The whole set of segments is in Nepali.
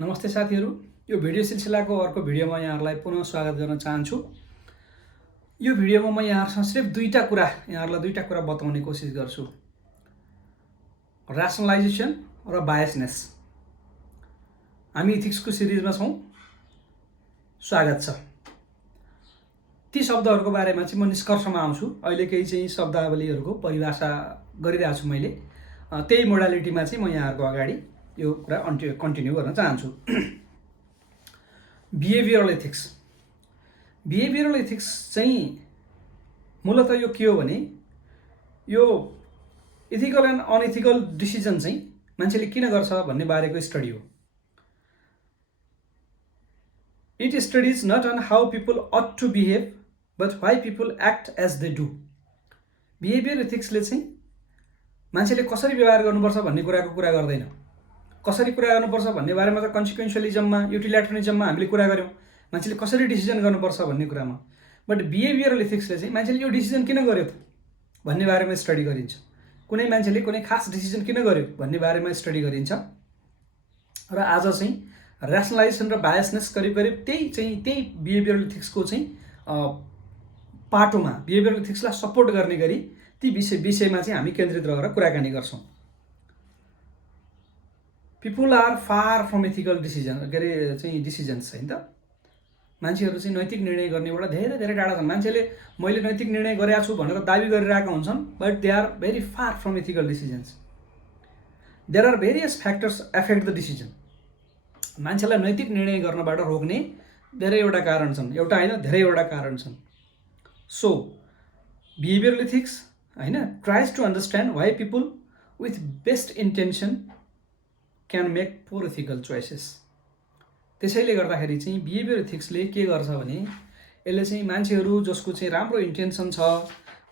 नमस्ते साथीहरू, यो भिडियो सिलसिलाको अर्को भिडियोमा यहाँहरूलाई पुनः स्वागत गर्न चाहन्छु। यो भिडियोमा म यहाँहरूसँग सिर्फ यहाँहरूलाई दुईटा कुरा बताउने कोसिस गर्छु। ऱ्यासनलाइजेसन र बायसनेस। हामी इथिक्सको सिरिजमा छौँ। स्वागत छ। ती शब्दहरूको बारेमा चाहिँ म निष्कर्षमा आउँछु। अहिले केही चाहिँ शब्दावलीहरूको परिभाषा गरिरहेको छु मैले। त्यही मोडालिटीमा चाहिँ म यहाँहरूको अगाडि यो कुरा कन्टिन्यू गर्न चाहन्छु। बिहेभियरल एथिक्स चाहिँ मूलतः यो के हो भने यो इथिकल एन्ड अनइथिकल डिसिजन चाहिँ मान्छेले किन गर्छ भन्ने बारेको स्टडी हो। It studies not on how people ought to behave but why people act as they do. Behaviour एथिक्सले चाहिँ मान्छेले कसरी व्यवहार गर्नुपर्छ भन्ने कुराको कुरा गर्दैन। कसरी कुरा गर्नुपर्छ भन्ने बारेमा त कन्सिक्वेन्सलिजममा, युटिलिटेरियनिजममा हामीले कुरा गऱ्यौँ, मान्छेले कसरी डिसिजन गर्नुपर्छ भन्ने कुरामा। बट बिहेभियरल एथिक्सले चाहिँ मान्छेले यो डिसिजन किन गर्यो त भन्ने बारेमा स्टडी गरिन्छ। कुनै मान्छेले कुनै खास डिसिजन किन गर्यो भन्ने बारेमा स्टडी गरिन्छ। र आज चाहिँ ऱ्यासनलाइजेसन र बायसनेस करिब त्यही बिहेभियरल एथिक्सको चाहिँ पाटोमा बिहेभियरल एथिक्सलाई सपोर्ट गर्ने गरी ती विषयमा चाहिँ हामी केन्द्रित रहेर कुराकानी गर्छौँ। People are far from ethical decisions होइन त। मान्छेहरू चाहिँ नैतिक निर्णय गर्नेबाट धेरै धेरै टाढा छन्। मान्छेले मैले नैतिक निर्णय गरेको छु भनेर दाबी गरिरहेका हुन्छन्, but they are very far from ethical decisions. There are various factors affect the decision. मान्छेलाई नैतिक निर्णय गर्नबाट रोक्ने धेरैवटा कारण छन्, एउटा होइन धेरैवटा कारण छन्। सो बिहेभियरल एथिक्स होइन tries to understand why people with best intention can make poor ethical choices. त्यसैले गर्दाखेरि चाहिँ बिहेभियर एथिक्सले के गर्छ भने यसले चाहिँ मान्छेहरू जसको चाहिँ राम्रो इन्टेन्सन छ,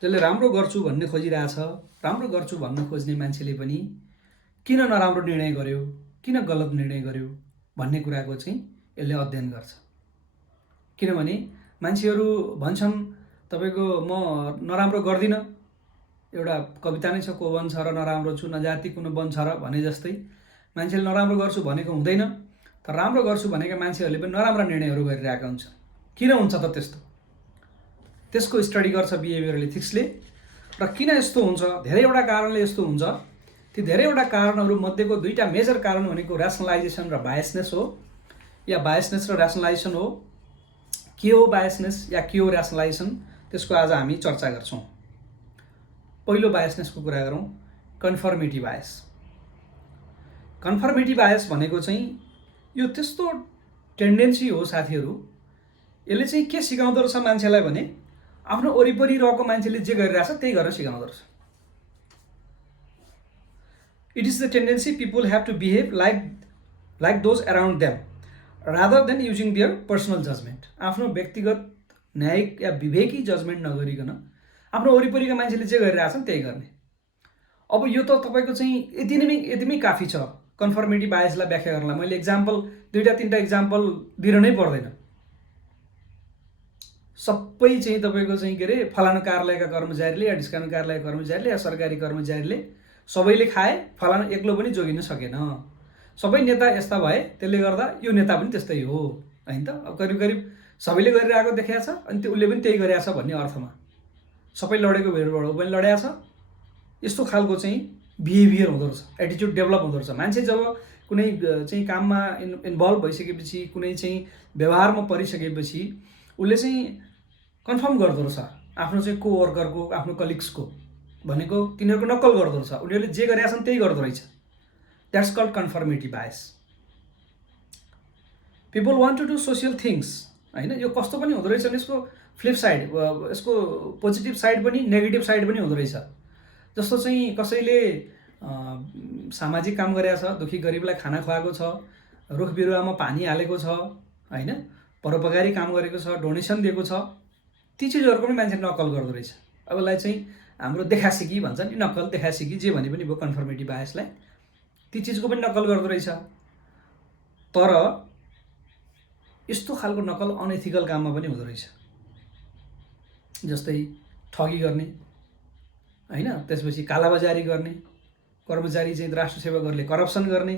जसले राम्रो गर्छु भन्ने खोजिरहेछ, राम्रो गर्छु भन्न खोज्ने मान्छेले पनि किन नराम्रो निर्णय गर्यो, किन गलत निर्णय गर्यो भन्ने कुराको चाहिँ यसले अध्ययन गर्छ। किनभने मान्छेहरू भन्छन् तपाईँको म नराम्रो गर्दिनँ, एउटा कविता नै छ, को बन्छ र नराम्रो छु नजाति कुन बन्छ र भने जस्तै मान्छेले नराम्रो गर्छु भनेको हुँदैन, तर राम्रो गर्छु भनेका मान्छेहरूले पनि नराम्रा निर्णयहरू गरिरहेका हुन्छन्। किन हुन्छ त त्यस्तो? त्यसको स्टडी गर्छ बिहेभियरल एथिक्सले। र किन यस्तो हुन्छ, धेरैवटा कारणले यस्तो हुन्छ। ती धेरैवटा कारणहरू मध्येको दुईटा मेजर कारण भनेको ऱ्यासनलाइजेसन र बायसनेस हो, या बायसनेस र ऱ्यासनलाइजेसन हो। के हो बायसनेस या के हो ऱ्यासनलाइजेसन, त्यसको आज हामी चर्चा गर्छौँ। पहिलो बायसनेसको कुरा गरौँ, कन्फर्मिटी बायस। कन्फर्मिटी बायस भनेको चाहिँ यो त्यस्तो टेन्डेन्सी हो साथीहरू, यसले चाहिँ के सिकाउँदो रहेछ मान्छेलाई भने आफ्नो वरिपरि रहेको मान्छेले जे गरिरहेछ त्यही गर्न सिकाउँदो रहेछ। It is the tendency people have to behave like those around them rather than using their personal judgement. आफ्नो व्यक्तिगत न्यायिक या विवेकी जजमेन्ट नगरिकन आफ्नो वरिपरिका मान्छेले जे गरिरहेछन् त्यही गर्ने। अब यो त तपाईँको चाहिँ यतिमै काफी छ कन्फर्मिटी बायसलाई व्याख्या गर्नलाई। मैले इक्जाम्पल दुईटा तिनवटा इक्जाम्पल दिन नै पर्दैन। सबै चाहिँ तपाईँको चाहिँ के अरे फलानु कार्यालयका कर्मचारीले या ढिस्कानु कार्यालयका कर्मचारीले या सरकारी कर्मचारीले सबैले खाए, फलानु एक्लो पनि जोगिन सकेन, सबै नेता यस्ता भए, त्यसले गर्दा यो नेता पनि त्यस्तै हो होइन त। अब करिब सबैले गरिरहेको देखाएको छ अनि उसले पनि त्यही गरेको छ भन्ने अर्थमा सबै लडेको भिडबाट ऊ पनि लडेको छ। यस्तो खालको चाहिँ बिहेभियर हुँदो रहेछ, एटिट्युड डेभलप हुँदो रहेछ। मान्छे जब कुनै चाहिँ काममा इन्भल्भ भइसकेपछि, कुनै चाहिँ व्यवहारमा परिसकेपछि उसले चाहिँ कन्फर्म गर्दो रहेछ आफ्नो चाहिँ कोवर्करको, आफ्नो कलिग्सको भनेको तिनीहरूको नक्कल गर्दो रहेछ। उनीहरूले जे गरेका छन् त्यही गर्दो रहेछ। That's called conformity bias. People want to do social things होइन। यो कस्तो पनि हुँदो रहेछ, यसको फ्लिप साइड, यसको पोजिटिभ साइड पनि नेगेटिभ साइड पनि हुँदो रहेछ। जस्तो चाहिँ कसैले सामाजिक काम गरेको छ, दुखी गरिबलाई खाना खुवाएको छ, रुख बिरुवामा पानी हालेको छ होइन, परोपकारी काम गरेको छ, डोनेसन दिएको छ, ती चिजहरूको पनि मान्छेले नक्कल गर्दो रहेछ। अब यसलाई चाहिँ हाम्रो देखासिकी भन्छ नि, नक्कल देखासिकी जे भने पनि भयो कन्फर्मिटी बायसलाई। ती चिजको पनि नक्कल गर्दो रहेछ। तर यस्तो खालको नक्कल अनएथिकल काममा पनि हुँदो रहेछ। जस्तै ठगी गर्ने होइन, त्यसपछि कालाबजारी गर्ने, कर्मचारी चाहिँ राष्ट्र सेवा गर्ने करप्सन गर्ने,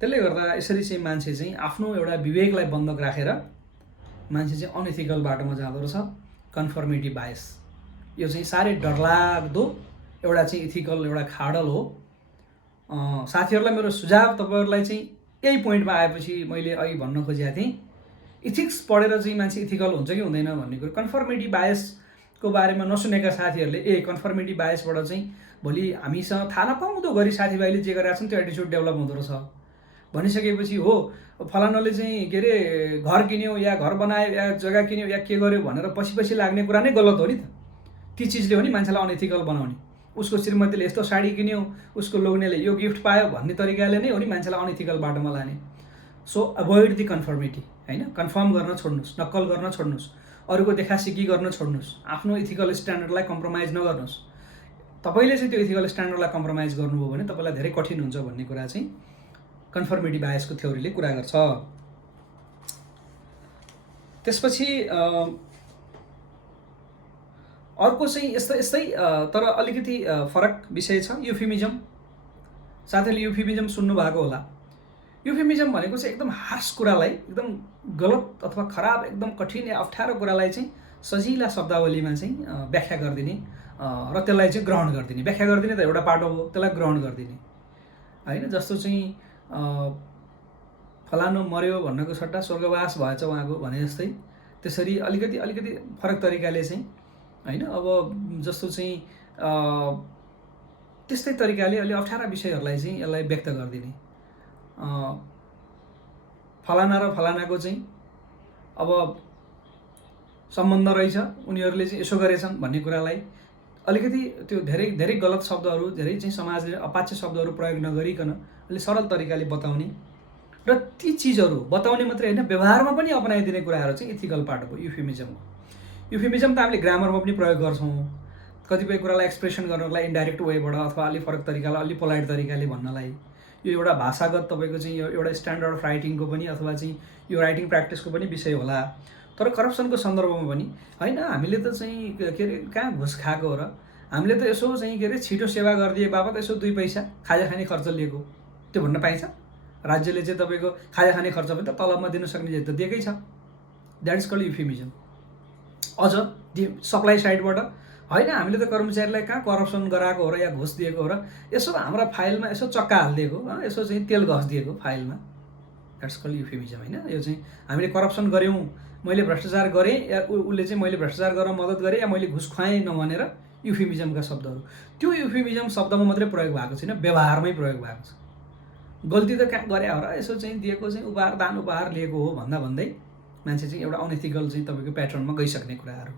त्यसले गर्दा यसरी चाहिँ मान्छे चाहिँ आफ्नो एउटा विवेकलाई बन्धक राखेर मान्छे चाहिँ अनइथिकल बाटोमा जाँदो रहेछ। कन्फर्मिटी बायस यो चाहिँ साह्रै डरलाग्दो एउटा चाहिँ इथिकल एउटा खाडल हो। साथीहरूलाई मेरो सुझाव तपाईँहरूलाई चाहिँ यही पोइन्टमा आएपछि मैले अघि भन्न खोजेको थिएँ, इथिक्स पढेर चाहिँ मान्छे इथिकल हुन्छ कि हुँदैन भन्ने कुरो। कन्फर्मिटी बायसको बारेमा नसुनेका साथीहरूले कन्फर्मिटी बायसबाट चाहिँ भोलि हामीसँग थाहा नपाउँदो गरी साथीभाइले जे गरेका छन् त्यो एटिच्युड डेभलप हुँदो रहेछ भनिसकेपछि हो फलानाले चाहिँ के अरे घर किन्यो या घर बनायो या जग्गा किन्यो या के गर्यो भनेर पछि लाग्ने कुरा नै गलत हो नि त। ती चिजले हो नि मान्छेलाई अनइथिकल बनाउने। उसको श्रीमतीले यस्तो साडी किन्यो, उसको लोग्नेले यो गिफ्ट पायो भन्ने तरिकाले नै हो नि मान्छेलाई अनइथिकल बाटोमा लाने। सो अभोइड दि कन्फर्मिटी, होइन? कन्फर्म गर्न छोड्नुहोस्, नक्कल गर्न छोड्नुहोस्, अरूको देखासिकी गर्न छोड्नुहोस्, आफ्नो इथिकल स्ट्यान्डर्डलाई कम्प्रोमाइज नगर्नुहोस्। तपाईँले चाहिँ त्यो इथिकल स्ट्यान्डर्डलाई कम्प्रोमाइज गर्नुभयो भने तपाईँलाई धेरै कठिन हुन्छ भन्ने कुरा चाहिँ कन्फर्मिटी बायसको थ्योरीले कुरा गर्छ। त्यसपछि अर्को चाहिँ यस्तै तर अलिकति फरक विषय छ, युफिमिजम। साथीहरूले युफिमिजम सुन्नु भएको होला। युफिमिजम भनेको चाहिँ एकदम हार्स कुरालाई, एकदम गलत अथवा खराब, एकदम कठिन या अप्ठ्यारो कुरालाई चाहिँ सजिला शब्दावलीमा चाहिँ व्याख्या गरिदिने र त्यसलाई चाहिँ ग्रहण गरिदिने। व्याख्या गरिदिने त एउटा पाटो हो, त्यसलाई ग्रहण गरिदिने, होइन? जस्तो चाहिँ फलानु मर्यो भन्नको सट्टा स्वर्गवास भएछ उहाँको भने जस्तै, त्यसरी अलिकति फरक तरिकाले चाहिँ, होइन? अब जस्तो चाहिँ त्यस्तै तरिकाले अलि अप्ठ्यारा विषयहरूलाई चाहिँ यसलाई व्यक्त गरिदिने। फलाना र फलानाको चाहिँ अब सम्बन्ध रहेछ, उनीहरूले चाहिँ यसो गरेछन् भन्ने कुरालाई अलिकति त्यो धेरै गलत शब्दहरू, धेरै चाहिँ समाजले अपाच्य शब्दहरू प्रयोग नगरिकन अलि सरल तरिकाले बताउने र ती चिजहरू बताउने मात्रै होइन, व्यवहारमा पनि अपनाइदिने कुराहरू चाहिँ इथिकल पार्ट हो युफिमिजमको। युफिमिजम त हामीले ग्रामरमा पनि प्रयोग गर्छौँ, कतिपय कुरालाई एक्सप्रेसन गर्नको लागि इन्डाइरेक्ट वेबाट अथवा अलि फरक तरिकाले, अलि पोलाइट तरिकाले भन्नलाई। यो एउटा भाषागत तपाईँको चाहिँ एउटा स्ट्यान्डर्ड अफ राइटिङको पनि अथवा चाहिँ यो राइटिङ प्र्याक्टिसको पनि विषय होला। तर करप्सनको सन्दर्भमा पनि होइन, हामीले त चाहिँ के अरे कहाँ घुस खाएको हो र? हामीले त यसो चाहिँ के अरे छिटो सेवा गरिदिए बापत यसो 2 पैसा खाजा खाने खर्च लिएको, त्यो भन्न पाइन्छ? राज्यले चाहिँ तपाईँको खाजा खाने खर्च पनि त तलबमा दिन सक्ने त दिएकै छ। That is called euphemism. अझ सप्लाई साइडबाट होइन, हामीले त कर्मचारीलाई कहाँ करप्सन गराएको हो र या घुस दिएको हो र, यसो हाम्रा फाइलमा यसो चक्का हालिदिएको, यसो चाहिँ तेल घसिदिएको फाइलमा, द्याट्स कल्ड युफिमिजम, होइन? यो चाहिँ हामीले करप्सन गऱ्यौँ, मैले भ्रष्टाचार गरेँ या उसले चाहिँ मैले भ्रष्टाचार गर्न मद्दत गरेँ या मैले घुस खुवाएँ नभनेर युफिमिजमका शब्दहरू। त्यो युफिमिजम शब्दमा मात्रै प्रयोग भएको छैन, व्यवहारमै प्रयोग भएको छ। गल्ती त कहाँ गरे हो र, यसो चाहिँ दिएको चाहिँ उपहार, दान उपहार लिएको हो भन्दै मान्छे चाहिँ एउटा अनइथिकल चाहिँ तपाईँको प्याटर्नमा गइसक्ने कुराहरू,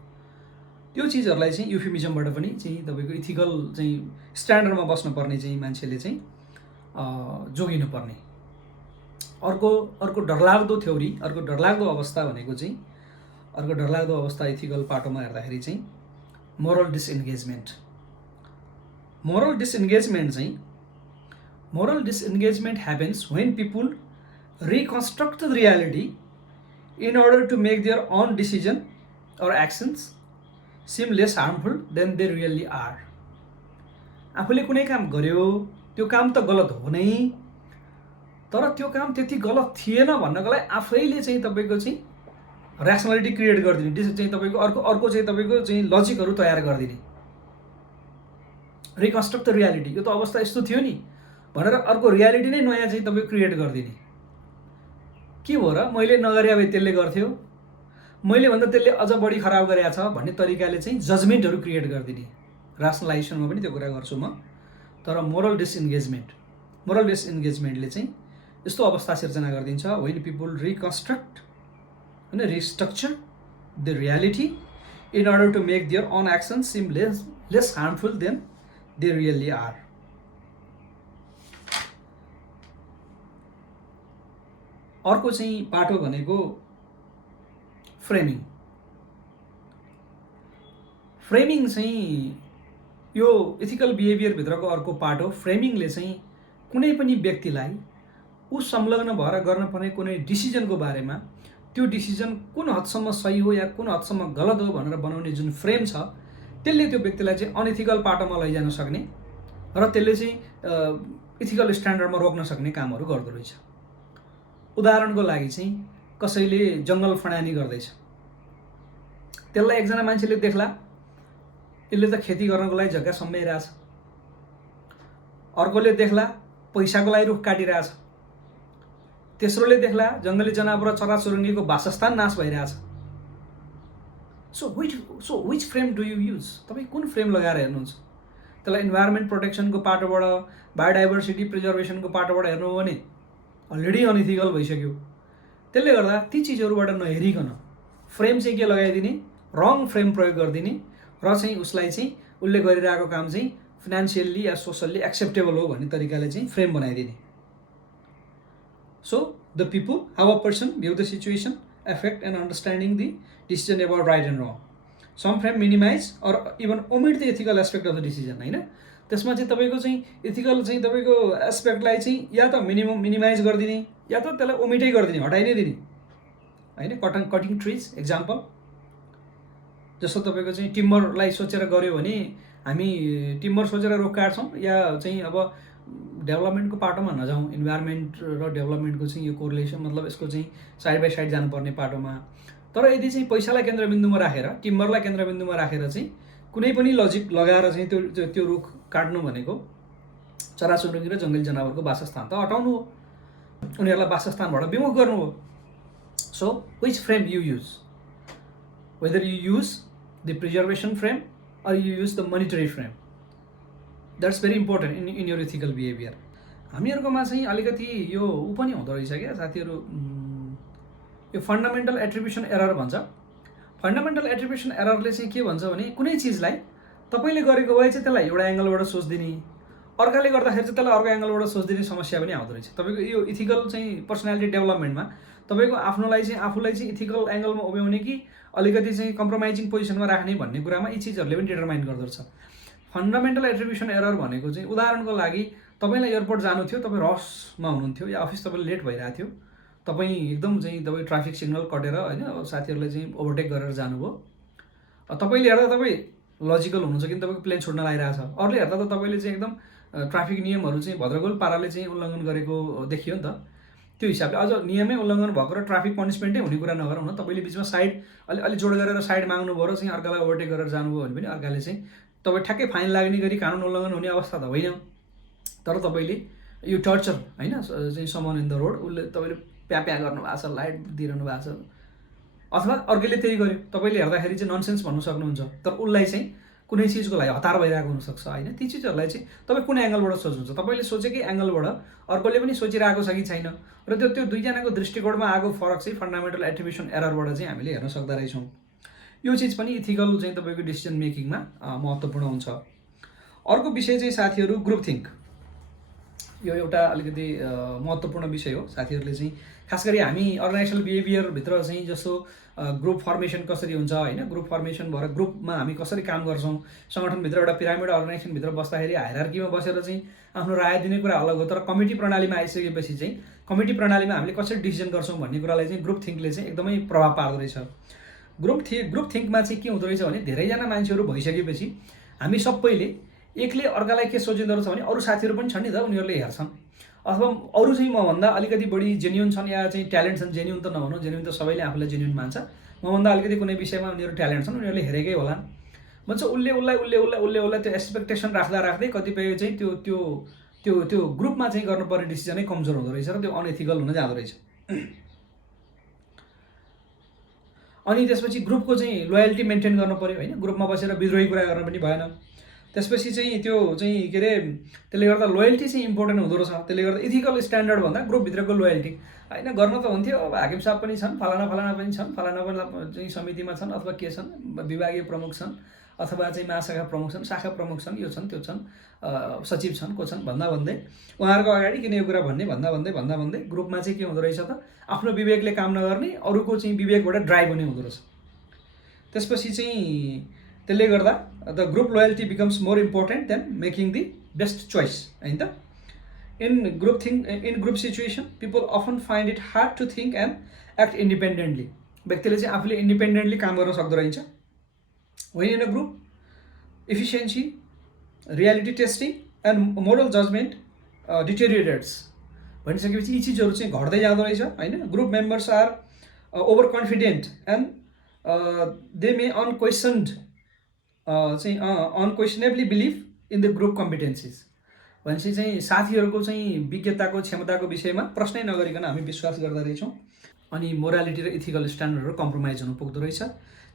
त्यो चिजहरूलाई चाहिँ युफिमिजमबाट पनि चाहिँ तपाईँको इथिकल चाहिँ स्ट्यान्डर्डमा बस्नुपर्ने चाहिँ मान्छेले चाहिँ जोगिनुपर्ने। अर्को डरलाग्दो थ्योरी, अर्को डरलाग्दो अवस्था भनेको चाहिँ, अर्को डरलाग्दो अवस्था इथिकल पाटोमा हेर्दाखेरि चाहिँ moral disengagement. Moral disengagement happens when people reconstruct the reality in order to make their own decision or actions seem less harmful than they really are. आफूले कुनै काम गर्यो, त्यो काम त गलत हो नै, तर त्यो काम त्यति गलत थिएन भन्नको लागि आफैले चाहिँ तपाईँको चाहिँ ऱ्यासनलिटी क्रिएट गरिदिने, चाहिँ तपाईँको अर्को चाहिँ तपाईँको चाहिँ लजिकहरू तयार गरिदिने। रिकन्स्ट्रक्ट द रियालिटी, यो त अवस्था यस्तो थियो नि भनेर अर्को रियालिटी नै नयाँ चाहिँ तपाईँ क्रिएट गरिदिने। के हो र, मैले नगरे भए त्यसले गर्थ्यो, मैले भन्दा त्यसले अझ बढी खराब गरेको छ भन्ने तरिकाले चाहिँ जजमेन्टहरू क्रिएट गरिदिने। रासनलाइजेसनमा पनि त्यो कुरा गर्छु म। तर मोरल डिसइन्गेजमेन्टले चाहिँ यस्तो अवस्था सिर्जना गरिदिन्छ व्हेन पिपुल रिकन्स्ट्रक्ट, होइन, restructure the reality in order to make their own actions seem less harmful than they really are. अर्को चाहिँ पाटो भनेको फ्रेमिङ चाहिँ यो इथिकल बिहेभियरभित्रको अर्को पाटो। फ्रेमिङले चाहिँ कुनै पनि व्यक्तिलाई ऊ संलग्न भएर गर्नुपर्ने कुनै डिसिजनको बारेमा, त्यो डिसिजन कुन हदसम्म सही हो या कुन हदसम्म गलत हो भनेर बनाउने जुन फ्रेम छ, त्यसले त्यो व्यक्तिलाई चाहिँ अनइथिकल पाटोमा लैजान सक्ने र त्यसले चाहिँ इथिकल स्ट्यान्डर्डमा रोक्न सक्ने कामहरू गर्दो रहेछ। उदाहरणको लागि चाहिँ कसैले जङ्गल फडानी गर्दैछ, त्यसलाई एकजना मान्छेले देख्ला, यसले त खेती गर्नको लागि जग्गा सम्झाइरहेछ। अर्कोले देख्ला पैसाको लागि रुख काटिरहेछ। तेस्रोले देख्ला जङ्गली जनावर र चराचुरुङ्गीको वासस्थान नाश भइरहेछ। So which frame do you use? तपाईँ कुन फ्रेम लगाएर हेर्नुहुन्छ? त्यसलाई इन्भाइरोमेन्ट प्रोटेक्सनको पाटोबाट, बायोडाइभर्सिटी प्रिजर्भेसनको पाटोबाट हेर्नु हो भने अलरेडी अनइथिकल भइसक्यो। त्यसले गर्दा ती चिजहरूबाट नहेरिकन फ्रेम चाहिँ के लगाइदिने, रङ फ्रेम प्रयोग गरिदिने र चाहिँ उसलाई चाहिँ उसले गरिरहेको काम चाहिँ फाइनान्सियल्ली या सोसल्ली एक्सेप्टेबल हो भन्ने तरिकाले चाहिँ फ्रेम बनाइदिने। So the people, how a person view the situation affect and understanding the decision about right and wrong. Some frame minimize or even omit the ethical aspect of the decision, हैन? त्यसमा चाहिँ तपाईको चाहिँ ethical चाहिँ तपाईको एस्पेक्टलाई चाहिँ या त मिनिमाइज गरिदिने या त त्यसलाई ओमिटै गरिदिने, हटाइ नै दिने, हैन? कटिङ ट्रीज एक्जाम्पल, जस्तो तपाईको चाहिँ टिम्बरलाई सोचेर गर्यो भने हामी टिम्बर सोचेर रुख काट्छौँ या चाहिँ अब डेभलपमेन्टको पाटोमा नजाउँ, इन्भाइरोमेन्ट र डेभलपमेन्टको चाहिँ यो कोरिलेसन मतलब यसको चाहिँ साइड बाई साइड जानुपर्ने पाटोमा। तर यदि चाहिँ पैसालाई केन्द्रबिन्दुमा राखेर, टिम्बरलाई केन्द्रबिन्दुमा राखेर चाहिँ कुनै पनि लजिक लगाएर चाहिँ त्यो रुख काट्नु भनेको चराचुरुङ्गी र जङ्गली जनावरको वासस्थान त हटाउनु हो, उनीहरूलाई वासस्थानबाट विमुख गर्नु हो। So which frame you use, weather you use the preservation frame or you use the monetary frame, that's very important in your ethical behavior. हामीहरुकोमा चाहिँ अलिकति यो उ पनि हुँदो रहेछ क्या साथीहरु, यो फन्डामेन्टल एट्रिब्युसन एरर भन्छ। फन्डामेन्टल एट्रिब्युसन एररले चाहिँ के भन्छ भने कुनै चीजलाई तपाईले गरेको भए चाहिँ त्यसलाई एउटा एंगलबाट सोच्दिने, अर्काले गर्दाखेरि चाहिँ त्यसलाई अर्को एंगलबाट सोच्दिने समस्या पनि आउँदो रहेछ। तपाईको यो इथिकल चाहिँ पर्सनालिटी डेभलपमेन्टमा तपाईको आफूलाई चाहिँ इथिकल एंगलमा उभ्याउने कि अलिकति चाहिँ कम्प्रोमाइजिङ पोजिसनमा राख्ने भन्ने कुरामा यी चीजहरुले पनि डिटरमाइन गर्दो रहेछ। फन्डामेन्टल एट्रिब्युसन एरर भनेको चाहिँ उदाहरणको लागि तपाईलाई एयरपोर्ट जानु थियो, तपाई रसमा हुनुहुन्थ्यो या अफिस तपाईले लेट भइरहेको थियो, तपाई एकदम चाहिँ तपाई ट्राफिक सिग्नल कटेर हैन साथीहरुले चाहिँ ओभरटेक गरेर जानुभयो। तपाईले हेर्दा तपाई लजिकल हुनुहुन्छ किन तपाईको प्लेन छुट्न लागिरहेछ, अरूले हेर्दा त तपाईले चाहिँ एकदम ट्राफिक नियमहरु चाहिँ भद्रगोल पाराले चाहिँ उल्लङ्घन गरेको देखियो नि त। त्यो हिसाबले अझ नियमै उल्लङ्घन भएको र ट्राफिक पनिसमेन्टै हुने कुरा नगरौँ न, तपाईले बिचमा साइड अलि जोड गरेर साइड माग्नु भयो र चाहिँ अर्कालाई ओभरटेक गरेर जानुभयो भने पनि अर्काले चाहिँ तपाई ठ्याक्कै फाइन लाग्ने गरी कानुन उल्लङ्घन हुने अवस्था त होइन। तर तपाईले यो टर्चर हैन चाहिँ समन इन द रोड, उसले तपाईले प्या गर्नु भएको छ, लाइट दिइरहनु भएको छ, अथवा अर्कैले त्यही गर्यो, तपाईले हेर्दाखेरि चाहिँ ननसेन्स भन्नु सक्नुहुन्छ, तर उसलाई चाहिँ कुनै चीजको लागि हतार भइरहेको हुन सक्छ हैन। ती चीजहरुलाई चाहिँ तपाई कुन एंगलबाट सोच्नुहुन्छ, तपाईले सोचेकै एंगलबाट अर्कोले पनि सोचिरहेको छ कि छैन, र त्यो दुईजनाको दृष्टिकोणमा आएको फरक चाहिँ फन्डामेन्टल एट्रिब्युसन एररबाट चाहिँ हामीले हेर्न सक्दा रहेछौँ। यो चीज पनि इथिकल चाहिँ तपाईको डिसिजन मेकिङमा महत्त्वपूर्ण हुन्छ। अर्को विषय चाहिँ साथीहरु ग्रुप थिंक, यो एउटा अलिकति महत्त्वपूर्ण विषय हो। साथीहरुले चाहिँ खास गरी हामी अर्गनाइजेसनल बिहेभियर भित्र चाहिँ जस्तो ग्रुप फर्मेसन कसरी हुन्छ हैन, ग्रुप फर्मेसन भएर ग्रुपमा हामी कसरी काम गर्छौं, संगठनभित्र एउटा पिरामिड अर्गनाइजेसन भित्र बस्दाखेरि हायरार्कीमा बसेर चाहिँ आफ्नो राय दिने कुरा अलग हो, तर कमिटी प्रणालीमा आइसकेपछि चाहिँ कमिटी प्रणालीमा हामीले कसरी डिसिजन गर्छौं भन्ने कुरालाई चाहिँ ग्रुप थिंकले चाहिँ एकदमै प्रभाव पार्दो रहेछ। ग्रुप थिंकमा चाहिँ के हुँदो रहेछ भने धेरैजना मान्छेहरू भइसकेपछि हामी सबैले एकले अर्कालाई के सोचिँदो रहेछ भने अरू साथीहरू पनि छन् नि त, उनीहरूले हेर्छन्, अथवा अरू चाहिँ मभन्दा अलिकति बढी जेन्युन छन् या चाहिँ ट्यालेन्ट छन्, जेन्युन त नभनौँ, जेन्युन त सबैले आफूलाई जेन्युन मान्छ, मभन्दा अलिकति कुनै विषयमा उनीहरू ट्यालेन्ट छन्, उनीहरूले हेरेकै होलान् भन्छ। उसले त्यो एक्सपेक्टेसन राख्दै कतिपय चाहिँ त्यो ग्रुपमा चाहिँ गर्नुपर्ने डिसिजनै कमजोर हुँदो रहेछ र त्यो अनएथिकल हुन जाँदो रहेछ। अनि त्यसपछि ग्रुपको चाहिँ लोयल्टी मेन्टेन गर्नु पर्यो हैन, ग्रुपमा बसेर विद्रोही कुरा गर्न पनि भएन। त्यसपछि चाहिँ त्यो चाहिँ के अरे त्यसले गर्दा लोयल्टी चाहिँ इम्पोर्टेन्ट हुँदो रहेछ। त्यसले गर्दा इथिकल स्ट्यान्डर्ड भन्दा ग्रुपभित्रको लोयल्टी हैन गर्न त हुन्थ्यो। अब हाकिम साहब पनि छन्, फलाना पनि छन्, फलाना पनि चाहिँ समितिमा छन्, अथवा के छन्, विभागीय प्रमुख छन्, अथवा चाहिँ महाशाखा प्रमुख छन्, शाखा प्रमुख छन्, यो छन् त्यो छन्, सचिव छन्, को छन् भन्दै उहाँहरूको अगाडि किन यो कुरा भन्दै ग्रुपमा चाहिँ के हुँदो रहेछ त आफ्नो विवेकले काम नगर्ने, अरूको चाहिँ विवेकबाट ड्राइभ हुने हुँदो रहेछ। त्यसपछि चाहिँ त्यसले गर्दा the group loyalty becomes more important than making the best choice हैन त। In group situation people often find it hard to think and act independently. व्यक्तिले चाहिँ आफूले इन्डिपेन्डेन्टली काम गर्न सक्दो रहेछ। When in a group, efficiency, reality testing and moral judgment डिटेरिएट्स भनिसकेपछि यी चिजहरू चाहिँ घट्दै जाँदो रहेछ होइन। Group members are overconfident and they may unquestioned चाहिँ unquestionably believe in the group competencies भनेपछि चाहिँ साथीहरूको चाहिँ विज्ञताको क्षमताको विषयमा प्रश्नै नगरिकन हामी विश्वास गर्दा रहेछौँ। अनि मोरालिटी र इथिकल स्ट्यान्डर्डहरू कम्प्रोमाइज हुनु पुग्दो रहेछ।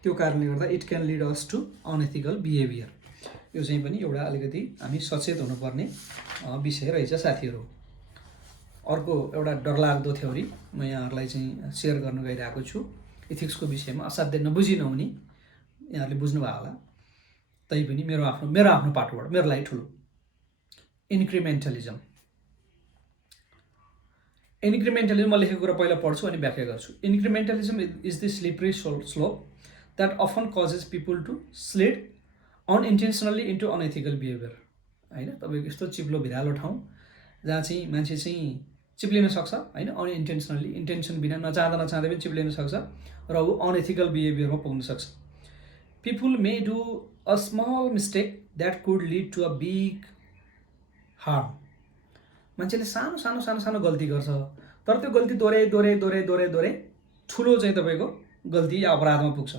त्यो कारणले गर्दा it can lead us to unethical behaviour. यो चाहिँ पनि एउटा अलिकति हामी सचेत हुनुपर्ने विषय रहेछ साथीहरू। अर्को एउटा डरलाग्दो थ्योरी म यहाँहरूलाई चाहिँ सेयर गर्न गइरहेको छु। इथिक्सको विषयमा असाध्यै नबुझी नहुने, यहाँहरूले बुझ्नुभयो होला, तैपनि मेरो आफ्नो पाटोबाट मेरो लागि ठुलो इन्क्रिमेन्टलिजम। इन्क्रिमेन्टलिजम म लेखेको कुरा पहिला पढ्छु अनि व्याख्या गर्छु। Incrementalism is the slippery slope that often causes people to slide unintentionally into unethical behaviour होइन। तपाईँको यस्तो चिप्लो भिरालो ठाउँ जहाँ चाहिँ मान्छे चाहिँ चिप्लिन सक्छ होइन, अनइन्टेन्सनली, इन्टेन्सन बिना नचाहँदा पनि चिप्लिन सक्छ र ऊ अनएथिकल बिहेभियरमा पुग्न सक्छ। People may do a small mistake that could lead to a big harm. मान्छेले सानो गल्ती गर्छ, तर त्यो गल्ती दोहोऱ्याइ ठुलो चाहिँ तपाईँको गल्ती या अपराधमा पुग्छ।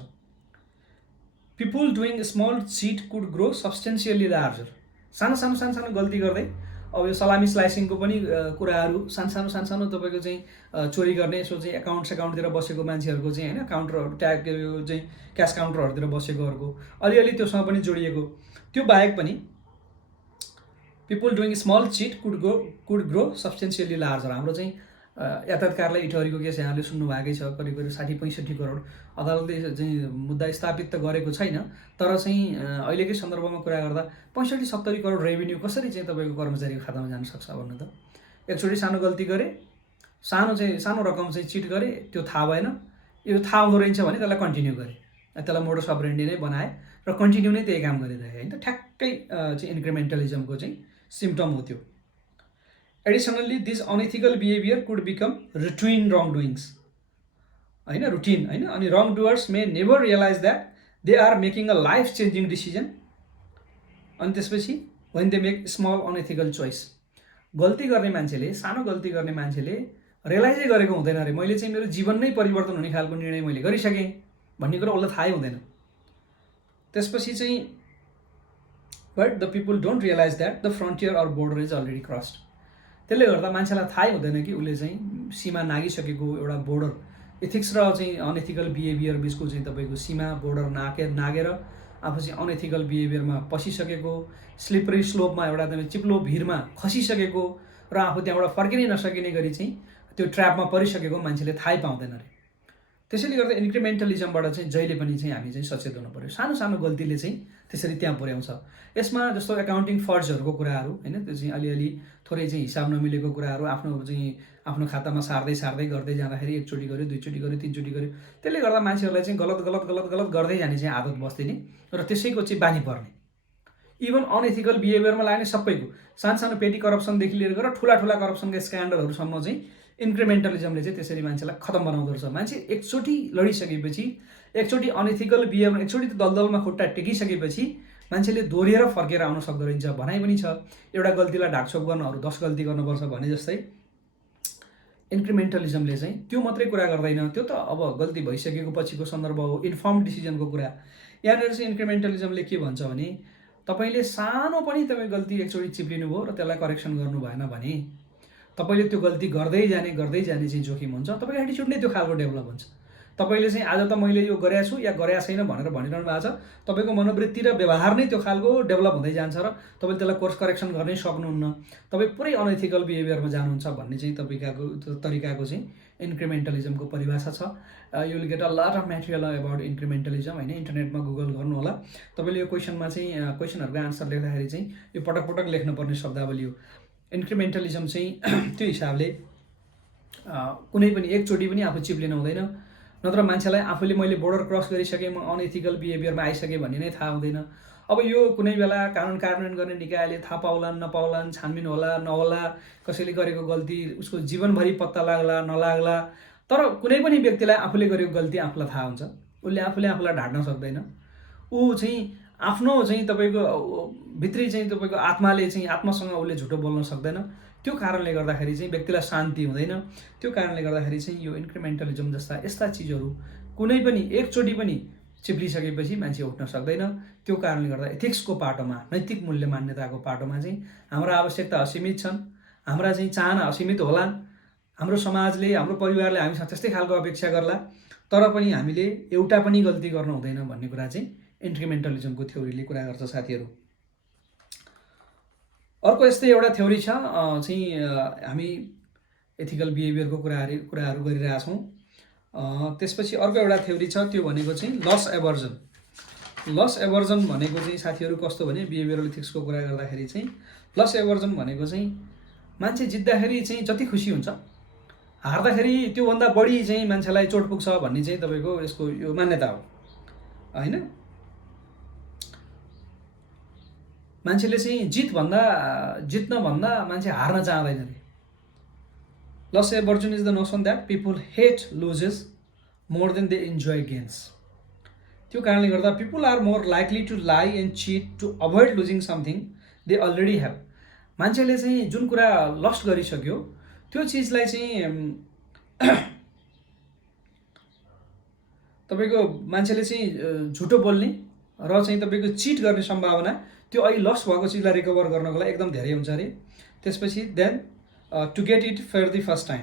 People doing small cheat could grow substantially larger. सानो गल्ती गर्दै अब यो सलामी स्लाइसिङको पनि कुराहरू सानो तपाईँको चाहिँ चोरी गर्ने, यसो चाहिँ एकाउन्टतिर बसेको मान्छेहरूको चाहिँ होइन, काउन्टरहरू ट्याग यो चाहिँ क्यास काउन्टरहरूतिर बसेकोहरूको अलिअलि त्योसँग पनि जोडिएको। त्यो बाहेक पनि people doing small cheat could grow substantially larger. हाम्रो चाहिँ यातायात कार्यालय इटहरीको केस यहाँले सुन्नु भएकै छ। करिब 60-65 करोड अदालतले चाहिँ मुद्दा स्थापित त गरेको छैन, तर चाहिँ अहिलेकै सन्दर्भमा कुरा गर्दा 65-70 करोड रेभेन्यू कसरी चाहिँ तपाईँको कर्मचारीको खातामा जान सक्छ भन्नु त। एकचोटि सानो गल्ती गरे, सानो रकम चाहिँ चिट गरे, त्यो थाहा भएन, यो थाहा हुँदो रहेछ भने त्यसलाई कन्टिन्यू गरे, त्यसलाई मोडस अपरेन्डी नै बनाए र कन्टिन्यू नै त्यही काम गरिरहे होइन। ठ्याक्कै चाहिँ इन्क्रिमेन्टलिजमको चाहिँ सिम्पटम हो त्यो। Additionally this unethical behaviour could become routine wrongdoings होइन, रुटिन होइन। अनि wrongdoers may never realise that they are making a life changing decision. अनि त्यसपछि when they make small unethical choice. गल्ती गर्ने मान्छेले, सानो गल्ती गर्ने मान्छेले रियलाइजै गरेको हुँदैन अरे मैले चाहिँ मेरो जीवन नै परिवर्तन हुने खालको निर्णय मैले गरिसकेँ भन्ने कुरा उसलाई थाहै हुँदैन। त्यसपछि चाहिँ but the people don't realise that the frontier or border is already crossed. त्यसले गर्दा मान्छेलाई थाहै हुँदैन कि उसले चाहिँ सीमा नागिसकेको एउटा बोर्डर, इथिक्स र चाहिँ अनएथिकल बिहेभियर बिचको चाहिँ तपाईँको सीमा बोर्डर नागेर आफू चाहिँ अनएथिकल बिहेभियरमा पसिसकेको, स्लिपरी स्लोपमा एउटा एकदमै चिप्लो भिरमा खसिसकेको र आफू त्यहाँबाट फर्किनै नसकिने गरी चाहिँ त्यो ट्र्यापमा परिसकेको मान्छेले थाहै पाउँदैन अरे। त्यसैले गर्दा इन्क्रिमेन्टलिजमबाट चाहिँ जहिले पनि चाहिँ हामी चाहिँ सचेत हुनु पऱ्यो। सानो गल्तीले चाहिँ त्यसरी त्यहाँ पुर्याउँछ। यसमा जस्तो एकाउन्टिङ फर्जहरूको कुराहरू होइन, त्यो चाहिँ अलिअलि थोरै चाहिँ हिसाब नमिलेको कुराहरू आफ्नो खातामा सार्दै गर्दै जाँदाखेरि एकचोटि गर्यो, दुईचोटि गर्यो, तीनचोटि गर्यो, त्यसले गर्दा मान्छेहरूलाई चाहिँ गलत गर्दै जाने चाहिँ आदत बस्दिने र त्यसैको चाहिँ बानी पर्ने। इभन अनएथिकल बिहेभियरमा लाग्ने सबैको सानो पेटी करप्सनदेखि लिएर गएर ठुला करप्सनका स्क्यान्डलहरूसम्म चाहिँ इन्क्रिमेन्टलिजमले चाहिँ त्यसरी मान्छेलाई खतम बनाउँदो रहेछ। मान्छे एकचोटि लडिसकेपछि, एकचोटि अनएथिकल बिहेभियर, एकचोटि दलदलमा खुट्टा टेकिसकेपछि मान्छेले दोहोरिएर फर्केर आउन सक्दो रहेछ। भनाइ पनि छ एउटा गल्तीलाई ढाकछोप गर्न अरू 10 गल्ती गर्नुपर्छ भने जस्तै इन्क्रिमेन्टलिजमले चाहिँ त्यो मात्रै कुरा गर्दैन। त्यो त अब गल्ती भइसकेको पछिको सन्दर्भ हो, इन्फर्म डिसिजनको कुरा। यहाँनिर चाहिँ इन्क्रिमेन्टलिजमले के भन्छ भने तपाईँले सानो पनि तपाईँ गल्ती एकचोटि चिप्लिनु भयो र त्यसलाई करेक्सन गर्नु भएन भने तपाईँले त्यो गल्ती गर्दै जाने चाहिँ जोखिम हुन्छ। तपाईँको एटिच्युड नै त्यो खालको डेभलप हुन्छ। तपाईँले चाहिँ आज त मैले यो गरेको छु या गरेको छैन भनेर भनिरहनु भएको छ, तपाईँको मनोवृत्ति र व्यवहार नै त्यो खालको डेभलप हुँदै जान्छ र तपाईँले त्यसलाई कोर्स करेक्सन गर्नै सक्नुहुन्न, तपाईँ पुरै अनएथिकल बिहेभियरमा जानुहुन्छ भन्ने चाहिँ तपाईँको तरिकाको चाहिँ इन्क्रिमेन्टलिजमको परिभाषा छ। You will get a lot of material about incrementalism होइन, इन्टरनेटमा गुगल गर्नु होला। तपाईँले यो क्वेसनमा चाहिँ क्वेसनहरूको आन्सर लेख्दाखेरि चाहिँ यो पटक लेख्नुपर्ने शब्दावली हो। इन्क्रिमेन्टलिजम चाहिँ त्यो हिसाबले कुनै पनि एकचोटि पनि आफू चिप्लिन हुँदैन, नत्र मान्छेलाई आफूले मैले बोर्डर क्रस गरिसकेँ, म अनएथिकल बिहेभियरमा आइसकेँ भन्ने नै थाहा हुँदैन। अब यो कुनै बेला कानुन कार्यान्वयन गर्ने निकायले थाहा पाउलान् नपाउलान्, छानबिन होला नहोला, कसैले गरेको गल्ती उसको जीवनभरि पत्ता लाग्ला नलाग्ला, तर कुनै पनि व्यक्तिलाई आफूले गरेको गल्ती आफूलाई थाहा हुन्छ। उसले आफूलाई ढाक्न सक्दैन। ऊ चाहिँ आफ्नो चाहिँ तपाईँको भित्री चाहिँ तपाईँको आत्माले चाहिँ आत्मासँग उसले झुटो बोल्न सक्दैन। त्यो कारणले गर्दाखेरि चाहिँ व्यक्तिलाई शान्ति हुँदैन। त्यो कारणले गर्दाखेरि चाहिँ यो इन्क्रिमेन्टलिजम जस्ता यस्ता चिजहरू कुनै पनि एकचोटि पनि चिप्लिसकेपछि मान्छे उठ्न सक्दैन। त्यो कारणले गर्दा एथिक्सको पाटोमा, नैतिक मूल्य मान्यताको पाटोमा चाहिँ हाम्रा आवश्यकता असीमित छन्, हाम्रा चाहिँ चाहना असीमित होलान्, हाम्रो समाजले, हाम्रो परिवारले हामीसँग त्यस्तै खालको अपेक्षा गर्ला, तर पनि हामीले एउटा पनि गल्ती गर्नु हुँदैन भन्ने कुरा चाहिँ इन्क्रिमेन्टलिजमको थ्योरीले कुरा गर्छ साथीहरू। अर्को यस्तै एउटा थ्योरी छ चाहिँ हामी एथिकल बिहेभियरको कुराहरू गरिरहेछौँ। त्यसपछि अर्को एउटा थ्योरी छ, त्यो भनेको चाहिँ लस एभर्जन। लस एभर्जन भनेको चाहिँ साथीहरू कस्तो भने बिहेभियरल एथिक्सको कुरा गर्दाखेरि चाहिँ लस एभर्जन भनेको चाहिँ मान्छे जित्दाखेरि चाहिँ जति खुसी हुन्छ, हार्दाखेरि त्योभन्दा बढी चाहिँ मान्छेलाई चोट पुग्छ भन्ने चाहिँ तपाईँको यसको यो मान्यता हो होइन। मान्छेले चाहिँ जित्न भन्दा मान्छे हार्न चाहँदैन अरे। Loss aversion is the notion that people hate losses more than they enjoy gains. त्यो कारणले गर्दा people are more likely to lie and cheat to avoid losing something they already have. मान्छेले चाहिँ जुन कुरा लस्ट गरिसक्यो त्यो चिजलाई चाहिँ तपाईँको मान्छेले चाहिँ झुटो बोल्ने र चाहिँ तपाईँको चिट गर्ने सम्भावना त्यो अहिले लस्ट भएको चिजलाई रिकभर गर्नको लागि एकदम धेरै हुन्छ अरे। त्यसपछि then to get it for the first time,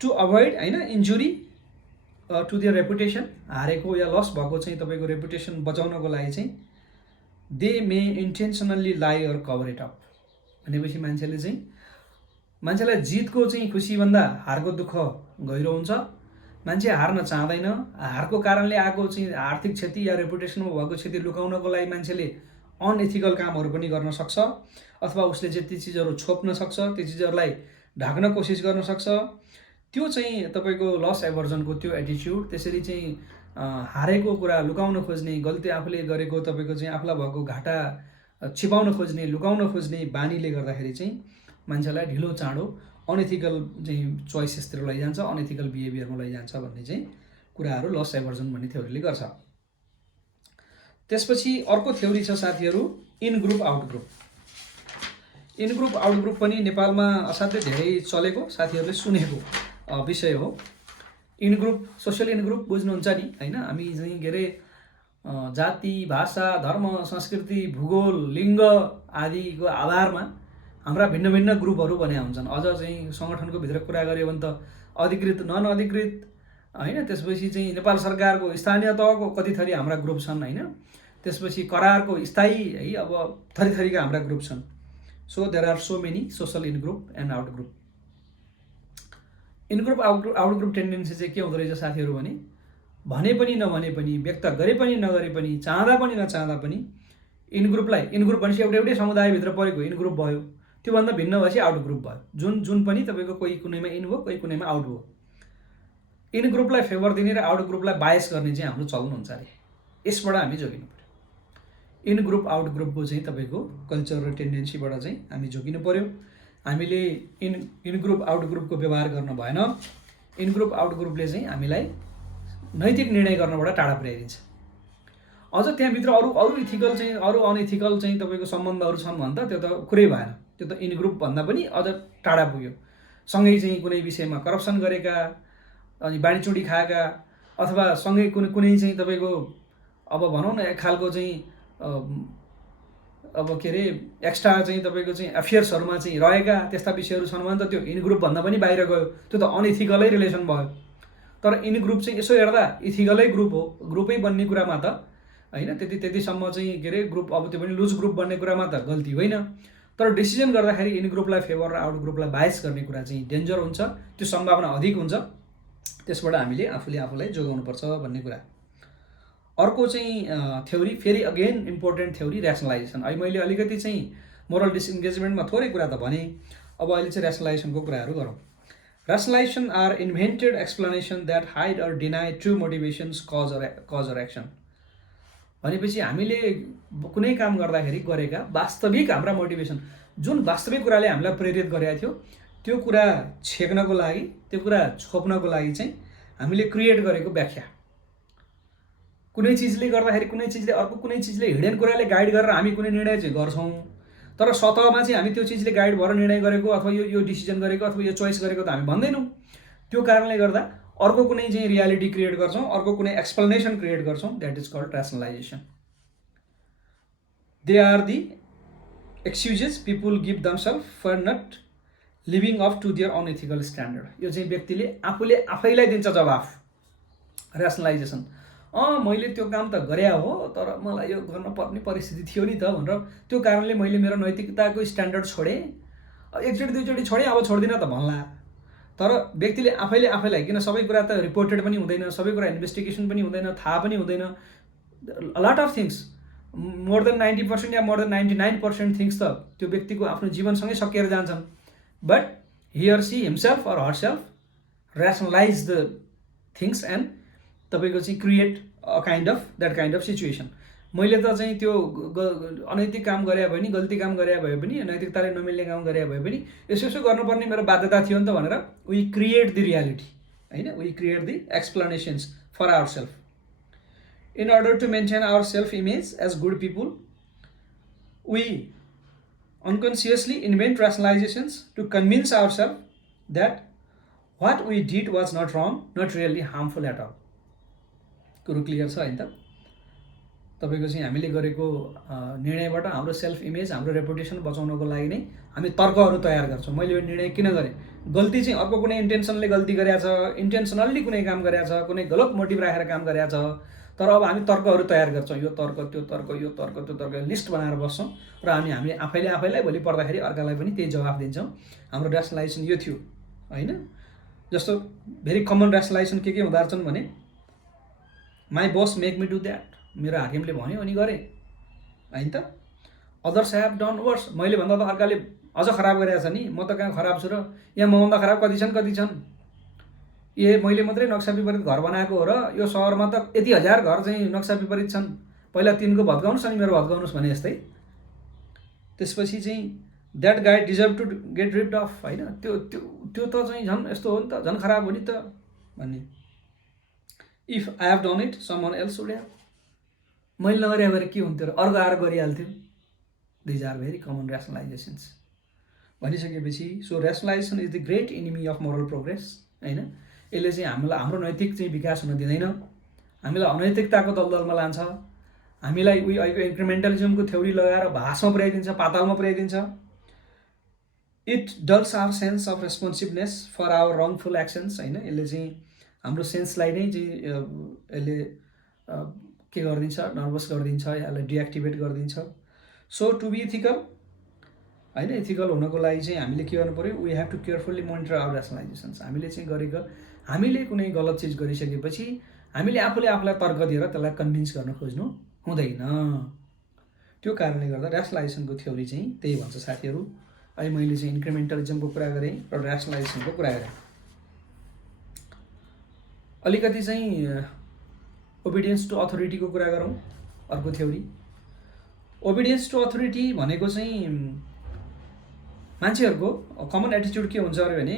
to avoid होइन इन्जुरी टु देयर रेपुटेसन, हारेको या लस भएको चाहिँ तपाईँको रेपुटेसन बचाउनको लागि चाहिँ they may intentionally lie or cover it up. भनेपछि मान्छेलाई जितको चाहिँ खुसीभन्दा हारको दुःख गहिरो हुन्छ। मान्छे हार्न चाहँदैन। हारको कारणले आएको चाहिँ आर्थिक क्षति या रेपुटेसनमा भएको क्षति लुकाउनको लागि मान्छेले अनएथिकल कामहरू पनि गर्न सक्छ, अथवा उसले जति चिजहरू छोप्न सक्छ त्यो चिजहरूलाई ढाक्न कोसिस गर्न सक्छ। त्यो चाहिँ तपाईँको लस एभर्जनको त्यो एटिच्युड, त्यसरी चाहिँ हारेको कुरा लुकाउन खोज्ने, गल्ती आफूले गरेको तपाईँको चाहिँ आफूलाई भएको घाटा छिपाउन खोज्ने, लुकाउन खोज्ने बानीले गर्दाखेरि चाहिँ मान्छेलाई ढिलो चाँडो अनएथिकल चाहिँ चोइसेसतिर लैजान्छ, अनएथिकल बिहेभियरमा लैजान्छ भन्ने चाहिँ कुराहरू लस एभर्जन भन्ने थ्योरीले गर्छ। त्यसपछि अर्को थ्योरी छ साथीहरू in group out group. In group out group पनि नेपालमा असाध्यै धेरै चलेको, साथीहरूले सुनेको विषय हो। In group, social in group बुझ्नुहुन्छ नि होइन। हामी चाहिँ के अरे जाति, भाषा, धर्म, संस्कृति, भूगोल, लिङ्ग आदिको आधारमा हाम्रा भिन्न भिन्न ग्रुपहरू बने हुन्छन्। अझ चाहिँ सङ्गठनको भित्र कुरा गऱ्यो भने त अधिकृत, नन अधिकृत होइन। त्यसपछि चाहिँ नेपाल सरकारको स्थानीय तहको कति थरी हाम्रा ग्रुप छन् होइन। त्यसपछि करारको स्थायी है, अब थरी थरीका हाम्रा ग्रुप छन्। So there are so many social in group and out group. In group out group tendency चाहिँ के हुँदो रहेछ साथीहरू भने पनि नभने पनि, व्यक्त गरे पनि नगरे पनि, चाहँदा पनि नचाहँदा पनि इन ग्रुपलाई, इन ग्रुप भनेपछि एउटै समुदायभित्र परेको इन ग्रुप भयो, त्योभन्दा भिन्न भएपछि आउट ग्रुप भयो। जुन पनि तपाईँको कोही कुनैमा इन भयो, कोही कुनैमा आउट भयो। इन ग्रुपलाई फेभर दिने र आउट ग्रुपलाई बायस गर्ने चाहिँ हाम्रो चलन हुन्छ अरे। यसबाट हामी जोगिनु पर्यो। इन ग्रुप आउट ग्रुपको चाहिँ तपाईँको कल्चर र टेन्डेन्सीबाट चाहिँ हामी जोगिनु पर्यो। हामीले इन ग्रुप आउट ग्रुपको व्यवहार गर्न भएन। इन ग्रुप आउट ग्रुपले चाहिँ हामीलाई नैतिक निर्णय गर्नबाट टाढा पुर्याइदिन्छ। अझ त्यहाँभित्र अरू इथिकल चाहिँ, अरू अनइथिकल चाहिँ तपाईँको सम्बन्धहरू छन् भने त त्यो त कुरै भएन। त्यो त इन ग्रुप भन्दा पनि अझ टाढा पुग्यो। सँगै चाहिँ कुनै विषयमा करप्सन गरेका, अनि बाँडीचुँडी खाएका, अथवा सँगै कुनै चाहिँ तपाईँको अब भनौँ न एक खालको चाहिँ अब के अरे एक्स्ट्रा चाहिँ तपाईँको चाहिँ एफेयर्सहरूमा चाहिँ रहेका त्यस्ता विषयहरू छन् भने त त्यो इन ग्रुप भन्दा पनि बाहिर गयो। त्यो त अनइथिकलै रिलेसन भयो। तर इन ग्रुप चाहिँ यसो हेर्दा इथिकलै ग्रुप हो। ग्रुपै बन्ने कुरामा त होइन त्यतिसम्म चाहिँ के अरे ग्रुप, अब त्यो पनि लुज ग्रुप बन्ने कुरामा त गल्ती होइन। तर डिसिजन गर्दाखेरि इन ग्रुपलाई फेभर र आउट ग्रुपलाई बायस गर्ने कुरा चाहिँ डेन्जर हुन्छ, त्यो सम्भावना अधिक हुन्छ। त्यसबाट हामीले आफूलाई जोगाउनुपर्छ भन्ने कुरा। अर्को चाहिँ थ्योरी, फेरि अगेन इम्पोर्टेन्ट थ्योरी, ऱ्यासनलाइजेसन। अहिले मैले अलिकति चाहिँ मोरल डिसइन्गेजमेन्टमा थोरै कुरा त भने, अब अहिले चाहिँ ऱ्यासनलाइजेसनको कुराहरू गरौँ। Rationalisation are invented explanation that hide or deny true motivations, cause or action. भनेपछि हामीले कुनै काम गर्दाखेरि गरेका वास्तविक हाम्रा मोटिभेसन, जुन वास्तविक कुराले हामीलाई प्रेरित गरेको थियो, त्यो कुरा छेक्नको लागि, त्यो कुरा छोप्नको लागि चाहिँ हामीले क्रिएट गरेको व्याख्या। कुनै चिजले गर्दाखेरि, कुनै चिजले अर्को कुनै चिजले हिडेन कुराले गाइड गरेर हामी कुनै निर्णय चाहिँ गर्छौँ, तर सतहमा चाहिँ हामी त्यो चिजले गाइड भएर निर्णय गरेको अथवा यो डिसिजन गरेको अथवा यो चोइस गरेको त हामी भन्दैनौँ। त्यो कारणले गर्दा अर्को कुनै चाहिँ रियालिटी क्रिएट गर्छौँ, अर्को कुनै एक्सप्लेनेसन क्रिएट गर्छौँ, that is called rationalisation. They are the excuses people give themselves for not living up to their unethical standard. यो चाहिँ व्यक्तिले आफूले आफैलाई दिन्छ जवाफ, ऱ्यासनलाइजेसन। मैले त्यो काम त गरे हो, तर मलाई यो गर्न पर्ने परिस्थिति थियो नि त भनेर त्यो कारणले मैले मेरो नैतिकताको स्ट्यान्डर्ड छोडेँ, एकचोटि दुईचोटि छोडेँ, अब छोड्दिनँ त भन्ला। तर व्यक्तिले आफैले आफैलाई, किन सबै कुरा त रिपोर्टेड पनि हुँदैन, सबै कुरा इन्भेस्टिगेसन पनि हुँदैन, थाहा पनि हुँदैन, lot of things, more than 90% या मोर देन 99% थिङ्स त त्यो व्यक्तिको आफ्नो जीवनसँगै सकिएर जान्छन्। But he or she himself or herself rationalise the things and तपाईँको चाहिँ create a kind of that kind of situation. मैले त चाहिँ त्यो अनैतिक काम गरे भए पनि, गल्ती काम गरे भए पनि, नैतिकताले नमिल्ने काम गरे भए पनि यसो यसो गर्नुपर्ने मेरो बाध्यता थियो नि त भनेर वी क्रिएट द रियालिटी, होइन, we create the explanations for ourself. In order to maintain our self-image as good people, we unconsciously invent rationalizations to convince ourselves that what we did was not wrong, not really harmful at all. कुरो क्लियर छ हैन त? तपाईको चाहिँ हामीले गरेको निर्णयबाट हाम्रो सेल्फ इमेज, हाम्रो रेपुटेसन बचाउनको लागि नै हामी तर्कहरू तयार गर्छौँ। मैले यो निर्णय किन गरेँ? गल्ती चाहिँ अर्को कुनै इन्टेन्सनले गल्ती गरेछ, इन्टेन्सनल्ली कुनै काम गरेछ, कुनै गलत मोटिभ राखेर काम गरेछ, तर अब हामी तर्कहरू तयार गर्छौँ। यो तर्क, त्यो तर्क, यो तर्क, त्यो तर्क, लिस्ट बनाएर बस्छौँ र हामी आफैले आफैलाई भोलि पर्दाखेरि अर्कालाई पनि त्यही जवाफ दिन्छौँ। हाम्रो ऱ्यासनलाइजेसन यो थियो, होइन? जस्तो भेरी कमन ऱ्यासनलाइजेसन के हुँदो रहेछन् भने, my bus make me do that, मेरो हाकिमले भन्यो अनि गरेँ, होइन त? अदर्स ह्याभ डन वर्स, मैले भन्दा त अर्काले अझ खराब गरेछ नि, म त कहाँ खराब छु र? यहाँ मभन्दा खराब कति छन्? मैले मात्रै नक्सा विपरीत घर बनाएको हो र यो सहरमा त यति हजार घर चाहिँ नक्सा विपरीत छन्, पहिला तिनको भत्काउनुहोस् अनि मेरो भत्काउनुहोस् भने जस्तै। त्यसपछि चाहिँ that guy deserve to get ripped off, होइन? त्यो त चाहिँ झन् यस्तो हो नि त, झन् खराब हो नि त भन्ने। If I have done it someone else would have, मैले नगरे भएर के हुन्थ्यो र अर्को आएर गरिहाल्थ्यो। These are very common rationalisations. भनिसकेपछि so rationalisation is the great enemy of moral progress, होइन? यसले चाहिँ हामीलाई हाम्रो नैतिक चाहिँ विकास हुन दिँदैन, हामीलाई अनैतिकताको दलदलमा लान्छ, हामीलाई अहिलेको इन्क्रिमेन्टलिजमको थ्योरी लगाएर भासमा पुर्याइदिन्छ, पातालमा पुर्याइदिन्छ। It dulls our sense of responsiveness for our wrongful actions, होइन? यसले चाहिँ हाम्रो सेन्सलाई नै चाहिँ यसले के गरिदिन्छ, नर्भस गरिदिन्छ, यसलाई डिएक्टिभेट गरिदिन्छ। सो टु बी इथिकल, होइन, इथिकल हुनको लागि चाहिँ हामीले के गर्नु पऱ्यो? We have to carefully monitor our rationalisations. हामीले चाहिँ गरेको, हामीले कुनै गलत चिज गरिसकेपछि हामीले आफूले आफूलाई तर्क दिएर त्यसलाई कन्भिन्स गर्न खोज्नु हुँदैन। त्यो कारणले गर्दा ऱ्यासनलाइजेसनको थ्योरी चाहिँ त्यही भन्छ साथीहरू। अहिले मैले चाहिँ इन्क्रिमेन्टलिजमको कुरा गरेँ र ऱ्यासनलाइजेसनको कुरा गरेँ। अलिकति चाहिँ ओबिडियन्स टु अथोरिटीको कुरा गरौँ, अर्को थ्योरी। ओबिडियन्स टु अथोरिटी भनेको चाहिँ मान्छेहरूको कमन एटिट्युड के हुन्छ अरे भने,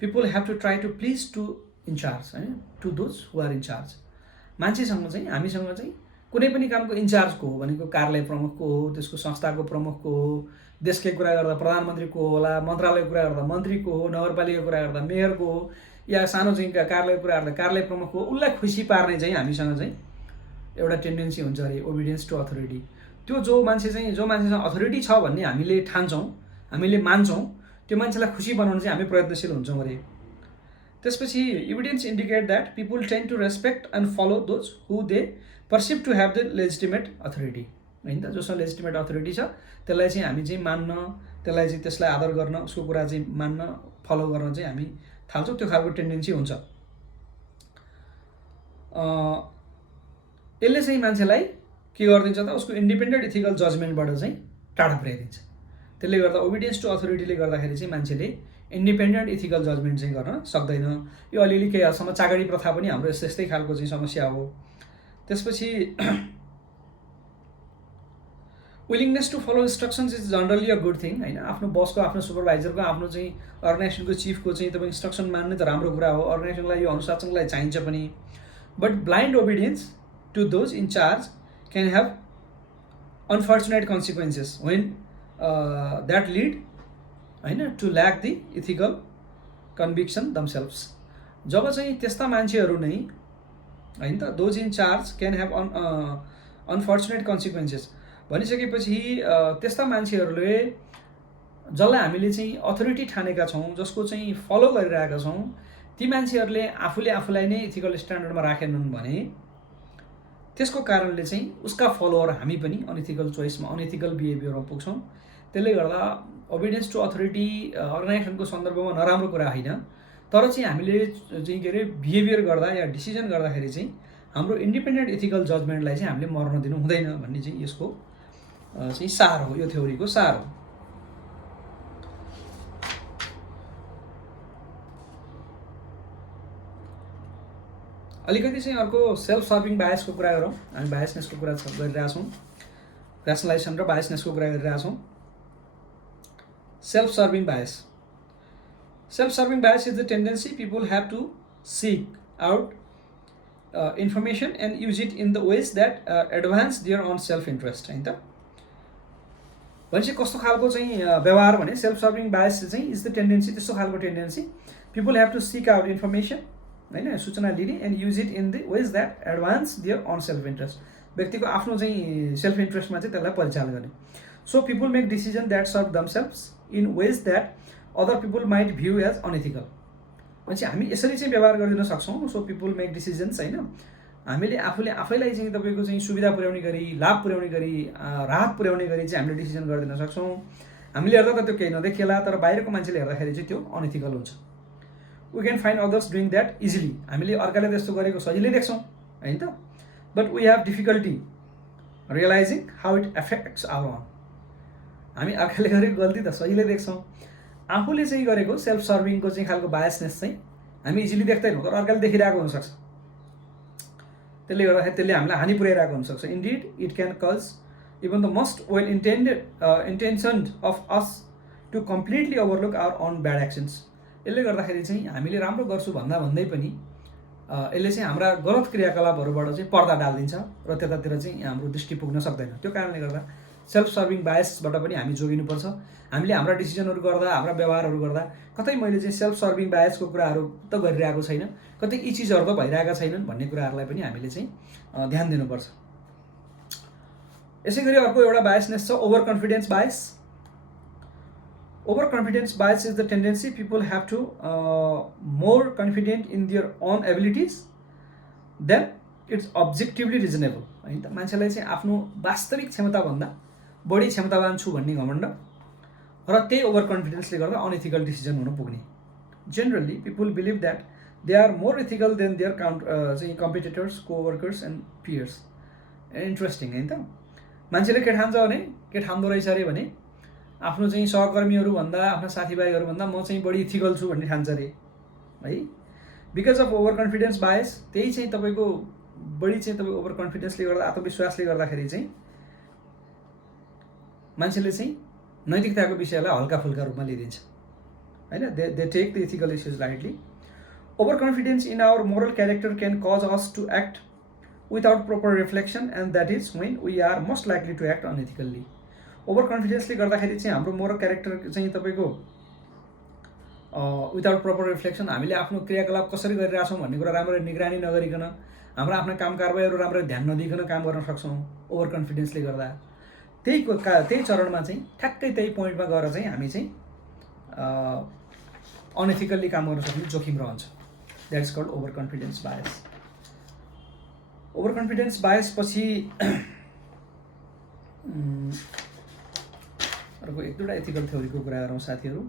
people have to try to please to in charge, होइन, to those who are in charge. मान्छेसँग चाहिँ, हामीसँग चाहिँ कुनै पनि कामको इन्चार्जको हो भनेको कार्यालय प्रमुखको हो, त्यसको संस्थाको प्रमुखको हो, देशकै कुरा गर्दा प्रधानमन्त्रीको होला, मन्त्रालयको कुरा गर्दा मन्त्रीको हो, नगरपालिकाको कुरा गर्दा मेयरको हो, या सानो चाहिँ कार्यालयको कुरा गर्दा कार्यालय प्रमुखको हो, उसलाई खुसी पार्ने चाहिँ हामीसँग चाहिँ एउटा टेन्डेन्सी हुन्छ अरे ओबिडियन्स टु अथोरिटी। त्यो जो मान्छेसँग अथोरिटी छ भन्ने हामीले ठान्छौँ, हामीले मान्छौँ, त्यो मान्छेलाई खुसी बनाउन चाहिँ हामी प्रयत्नशील हुन्छौँ अरे। त्यसपछि evidence indicate that people tend to respect and follow those who they perceive to have the legitimate authority, होइन त? जोसँग लेजिटिमेट अथोरिटी छ त्यसलाई चाहिँ हामी चाहिँ मान्न, त्यसलाई आदर गर्न, उसको कुरा चाहिँ मान्न, फलो गर्न चाहिँ हामी थाल्छौँ। त्यो खालको टेन्डेन्सी हुन्छ। यसले चाहिँ मान्छेलाई के गरिदिन्छ त? उसको इन्डिपेन्डेन्ट इथिकल जजमेन्टबाट चाहिँ टाढा पुर्याइदिन्छ। त्यसले गर्दा ओबिडियन्स टु अथोरिटीले गर्दाखेरि चाहिँ मान्छेले इन्डिपेन्डेन्ट इथिकल जजमेन्ट चाहिँ गर्न सक्दैन। यो अलिअलि केही हदसम्म चाकडी प्रथा पनि हाम्रो यस्तै खालको चाहिँ समस्या हो। त्यसपछि willingness to follow instructions is generally a good thing, होइन? आफ्नो बसको, आफ्नो सुपरभाइजरको, आफ्नो चाहिँ अर्गनाइजेसनको चिफको चाहिँ तपाईँ इन्स्ट्रक्सन मान्ने त राम्रो कुरा हो, अर्गनाइजेसनलाई यो अनुशासनलाई चाहिन्छ पनि। But blind obedience to those in charge can have unfortunate consequences when that lead होइन to lack the ethical conviction themselves. जब चाहिँ त्यस्ता मान्छेहरू नै होइन त those in charge can have unfortunate consequences भनिसकेपछि त्यस्ता मान्छेहरूले जसलाई हामीले चाहिँ अथोरिटी ठानेका छौँ, जसको चाहिँ फलो गरिरहेका छौँ, ती मान्छेहरूले आफूले आफूलाई नै इथिकल स्ट्यान्डर्डमा राखेनन् भने त्यसको कारणले चाहिँ उसका फलोअर हामी पनि अनइथिकल चोइसमा अनइथिकल बिहेभियरमा पुग्छौँ। त्यसले गर्दा ओबिडियन्स टु अथोरिटी अर्गनाइजेसनको सन्दर्भमा नराम्रो कुरा होइन, तर चाहिँ हामीले चाहिँ के अरे बिहेभियर गर्दा या डिसिजन गर्दाखेरि चाहिँ हाम्रो इन्डिपेन्डेन्ट इथिकल जजमेन्टलाई चाहिँ हामीले मर्न दिनु हुँदैन भन्ने चाहिँ यसको चाहिँ सार हो, यो थ्योरीको सार हो। अलिकति चाहिँ अर्को सेल्फ सर्भिङ बायसको कुरा गरौँ। हामी बायसनेसको कुरा गरिरहेछौँ, ऱ्यासनलाइजेसन र बायसनेसको कुरा गरिरहेछौँ। Self serving bias, self serving bias is the tendency people have to seek out information and use it in the ways that advance their own self interest होइन त। भनेपछि कस्तो खालको चाहिँ व्यवहार भने सेल्फ सर्भिङ बायस चाहिँ इज द टेन्डेन्सी, त्यस्तो खालको tendency people have to seek out information होइन सूचना लिने and use it in the ways that advance their own self interest, व्यक्तिको आफ्नो चाहिँ सेल्फ इन्ट्रेस्टमा चाहिँ त्यसलाई परिचालन गर्ने। So people make decision that serve themselves in ways that other people might view as unethical. भनेपछि हामी यसरी चाहिँ व्यवहार गरिदिन सक्छौँ। सो पिपल मेक डिसिजन्स होइन, हामीले आफूले आफैलाई चाहिँ तपाईँको चाहिँ सुविधा पुर्याउने गरी, लाभ पुर्याउने गरी, राहत पुर्याउने गरी चाहिँ हामीले डिसिजन गरिदिन सक्छौँ। हामीले हेर्दा त त्यो केही नदेखिएला, तर बाहिरको मान्छेले हेर्दाखेरि चाहिँ त्यो अनइथिकल हुन्छ। We can find others doing that easily, हामीले अर्काले त्यस्तो गरेको सजिलै देख्छौँ होइन त, but we have difficulty realising how it affects our own. हामी अर्काले गरेको गल्ती त सजिलै देख्छौँ, आफूले चाहिँ गरेको सेल्फ सर्भिङको चाहिँ खालको बायसनेस चाहिँ हामी इजिली देख्दैनौँ, तर अर्काले देखिरहेको हुनसक्छ। त्यसले गर्दाखेरि त्यसले हामीलाई हानि पुर्याइरहेको हुनसक्छ। Indeed it can cause even the most well intentioned of us to completely overlook our own bad actions. यसले गर्दाखेरि चाहिँ हामीले राम्रो गर्छु भन्दै पनि यसले चाहिँ हाम्रा गलत क्रियाकलापहरूबाट चाहिँ पर्दा डालिदिन्छ र त्यतातिर चाहिँ हाम्रो दृष्टि पुग्न सक्दैन। त्यो कारणले गर्दा सेल्फ सर्भिङ बायसबाट पनि हामी जोगिनुपर्छ। हामीले हाम्रा डिसिजनहरू गर्दा, हाम्रा व्यवहारहरू गर्दा कतै मैले चाहिँ सेल्फ सर्भिङ बायसको कुराहरू त गरिरहेको छैन, कतै यी चिजहरू त भइरहेका छैनन् भन्ने कुराहरूलाई पनि हामीले चाहिँ ध्यान दिनुपर्छ। यसै गरी अर्को एउटा बायसनेस छ over confidence bias. Over confidence bias is the tendency people have to more confident in their own abilities than it's objectively reasonable होइन त। मान्छेलाई चाहिँ आफ्नो वास्तविक क्षमताभन्दा बढी क्षमतावान छु भन्ने घमण्ड र त्यही ओभर कन्फिडेन्सले गर्दा अनइथिकल डिसिजन हुन पुग्ने। Generally people believe that they are more ethical than their चाहिँ competitors, coworkers and peers. Interesting होइन त। मान्छेले के ठान्छ भने, के ठान्दो रहेछ अरे भने आफ्नो चाहिँ सहकर्मीहरूभन्दा, आफ्ना साथीभाइहरूभन्दा म चाहिँ बढी इथिकल छु भन्ने ठान्छ अरे है। Because of over confidence bias, त्यही चाहिँ तपाईँको बढी चाहिँ तपाईँ ओभर कन्फिडेन्सले गर्दा, आत्मविश्वासले गर्दाखेरि चाहिँ मान्छेले चाहिँ नैतिकताको विषयलाई हल्का फुल्का रूपमा लिइदिन्छ होइन। They take the ethical issues lightly. Overconfidence in our moral character can cause us to act without proper reflection and that is when we are most likely to act unethically. ओभर कन्फिडेन्सले गर्दाखेरि चाहिँ हाम्रो मोरल क्यारेक्टर चाहिँ तपाईँको विदाउट प्रपर रिफ्लेक्सन, हामीले आफ्नो क्रियाकलाप कसरी गरिरहेछौँ भन्ने कुरा राम्ररी निगरानी नगरिकन, हाम्रा आफ्ना काम कारबाहीहरू राम्ररी ध्यान नदिकन काम गर्न सक्छौँ ओभर कन्फिडेन्सले गर्दा। त्यही चरणमा चाहिँ ठ्याक्कै त्यही पोइन्टमा गएर चाहिँ हामी चाहिँ अनइथिकल्ली काम गर्न सक्ने जोखिम रहन्छ। That is called over confidence bias. Over confidence bias पछि अर्को एक दुईवटा एथिकल थ्योरीको कुरा गरौँ साथीहरू।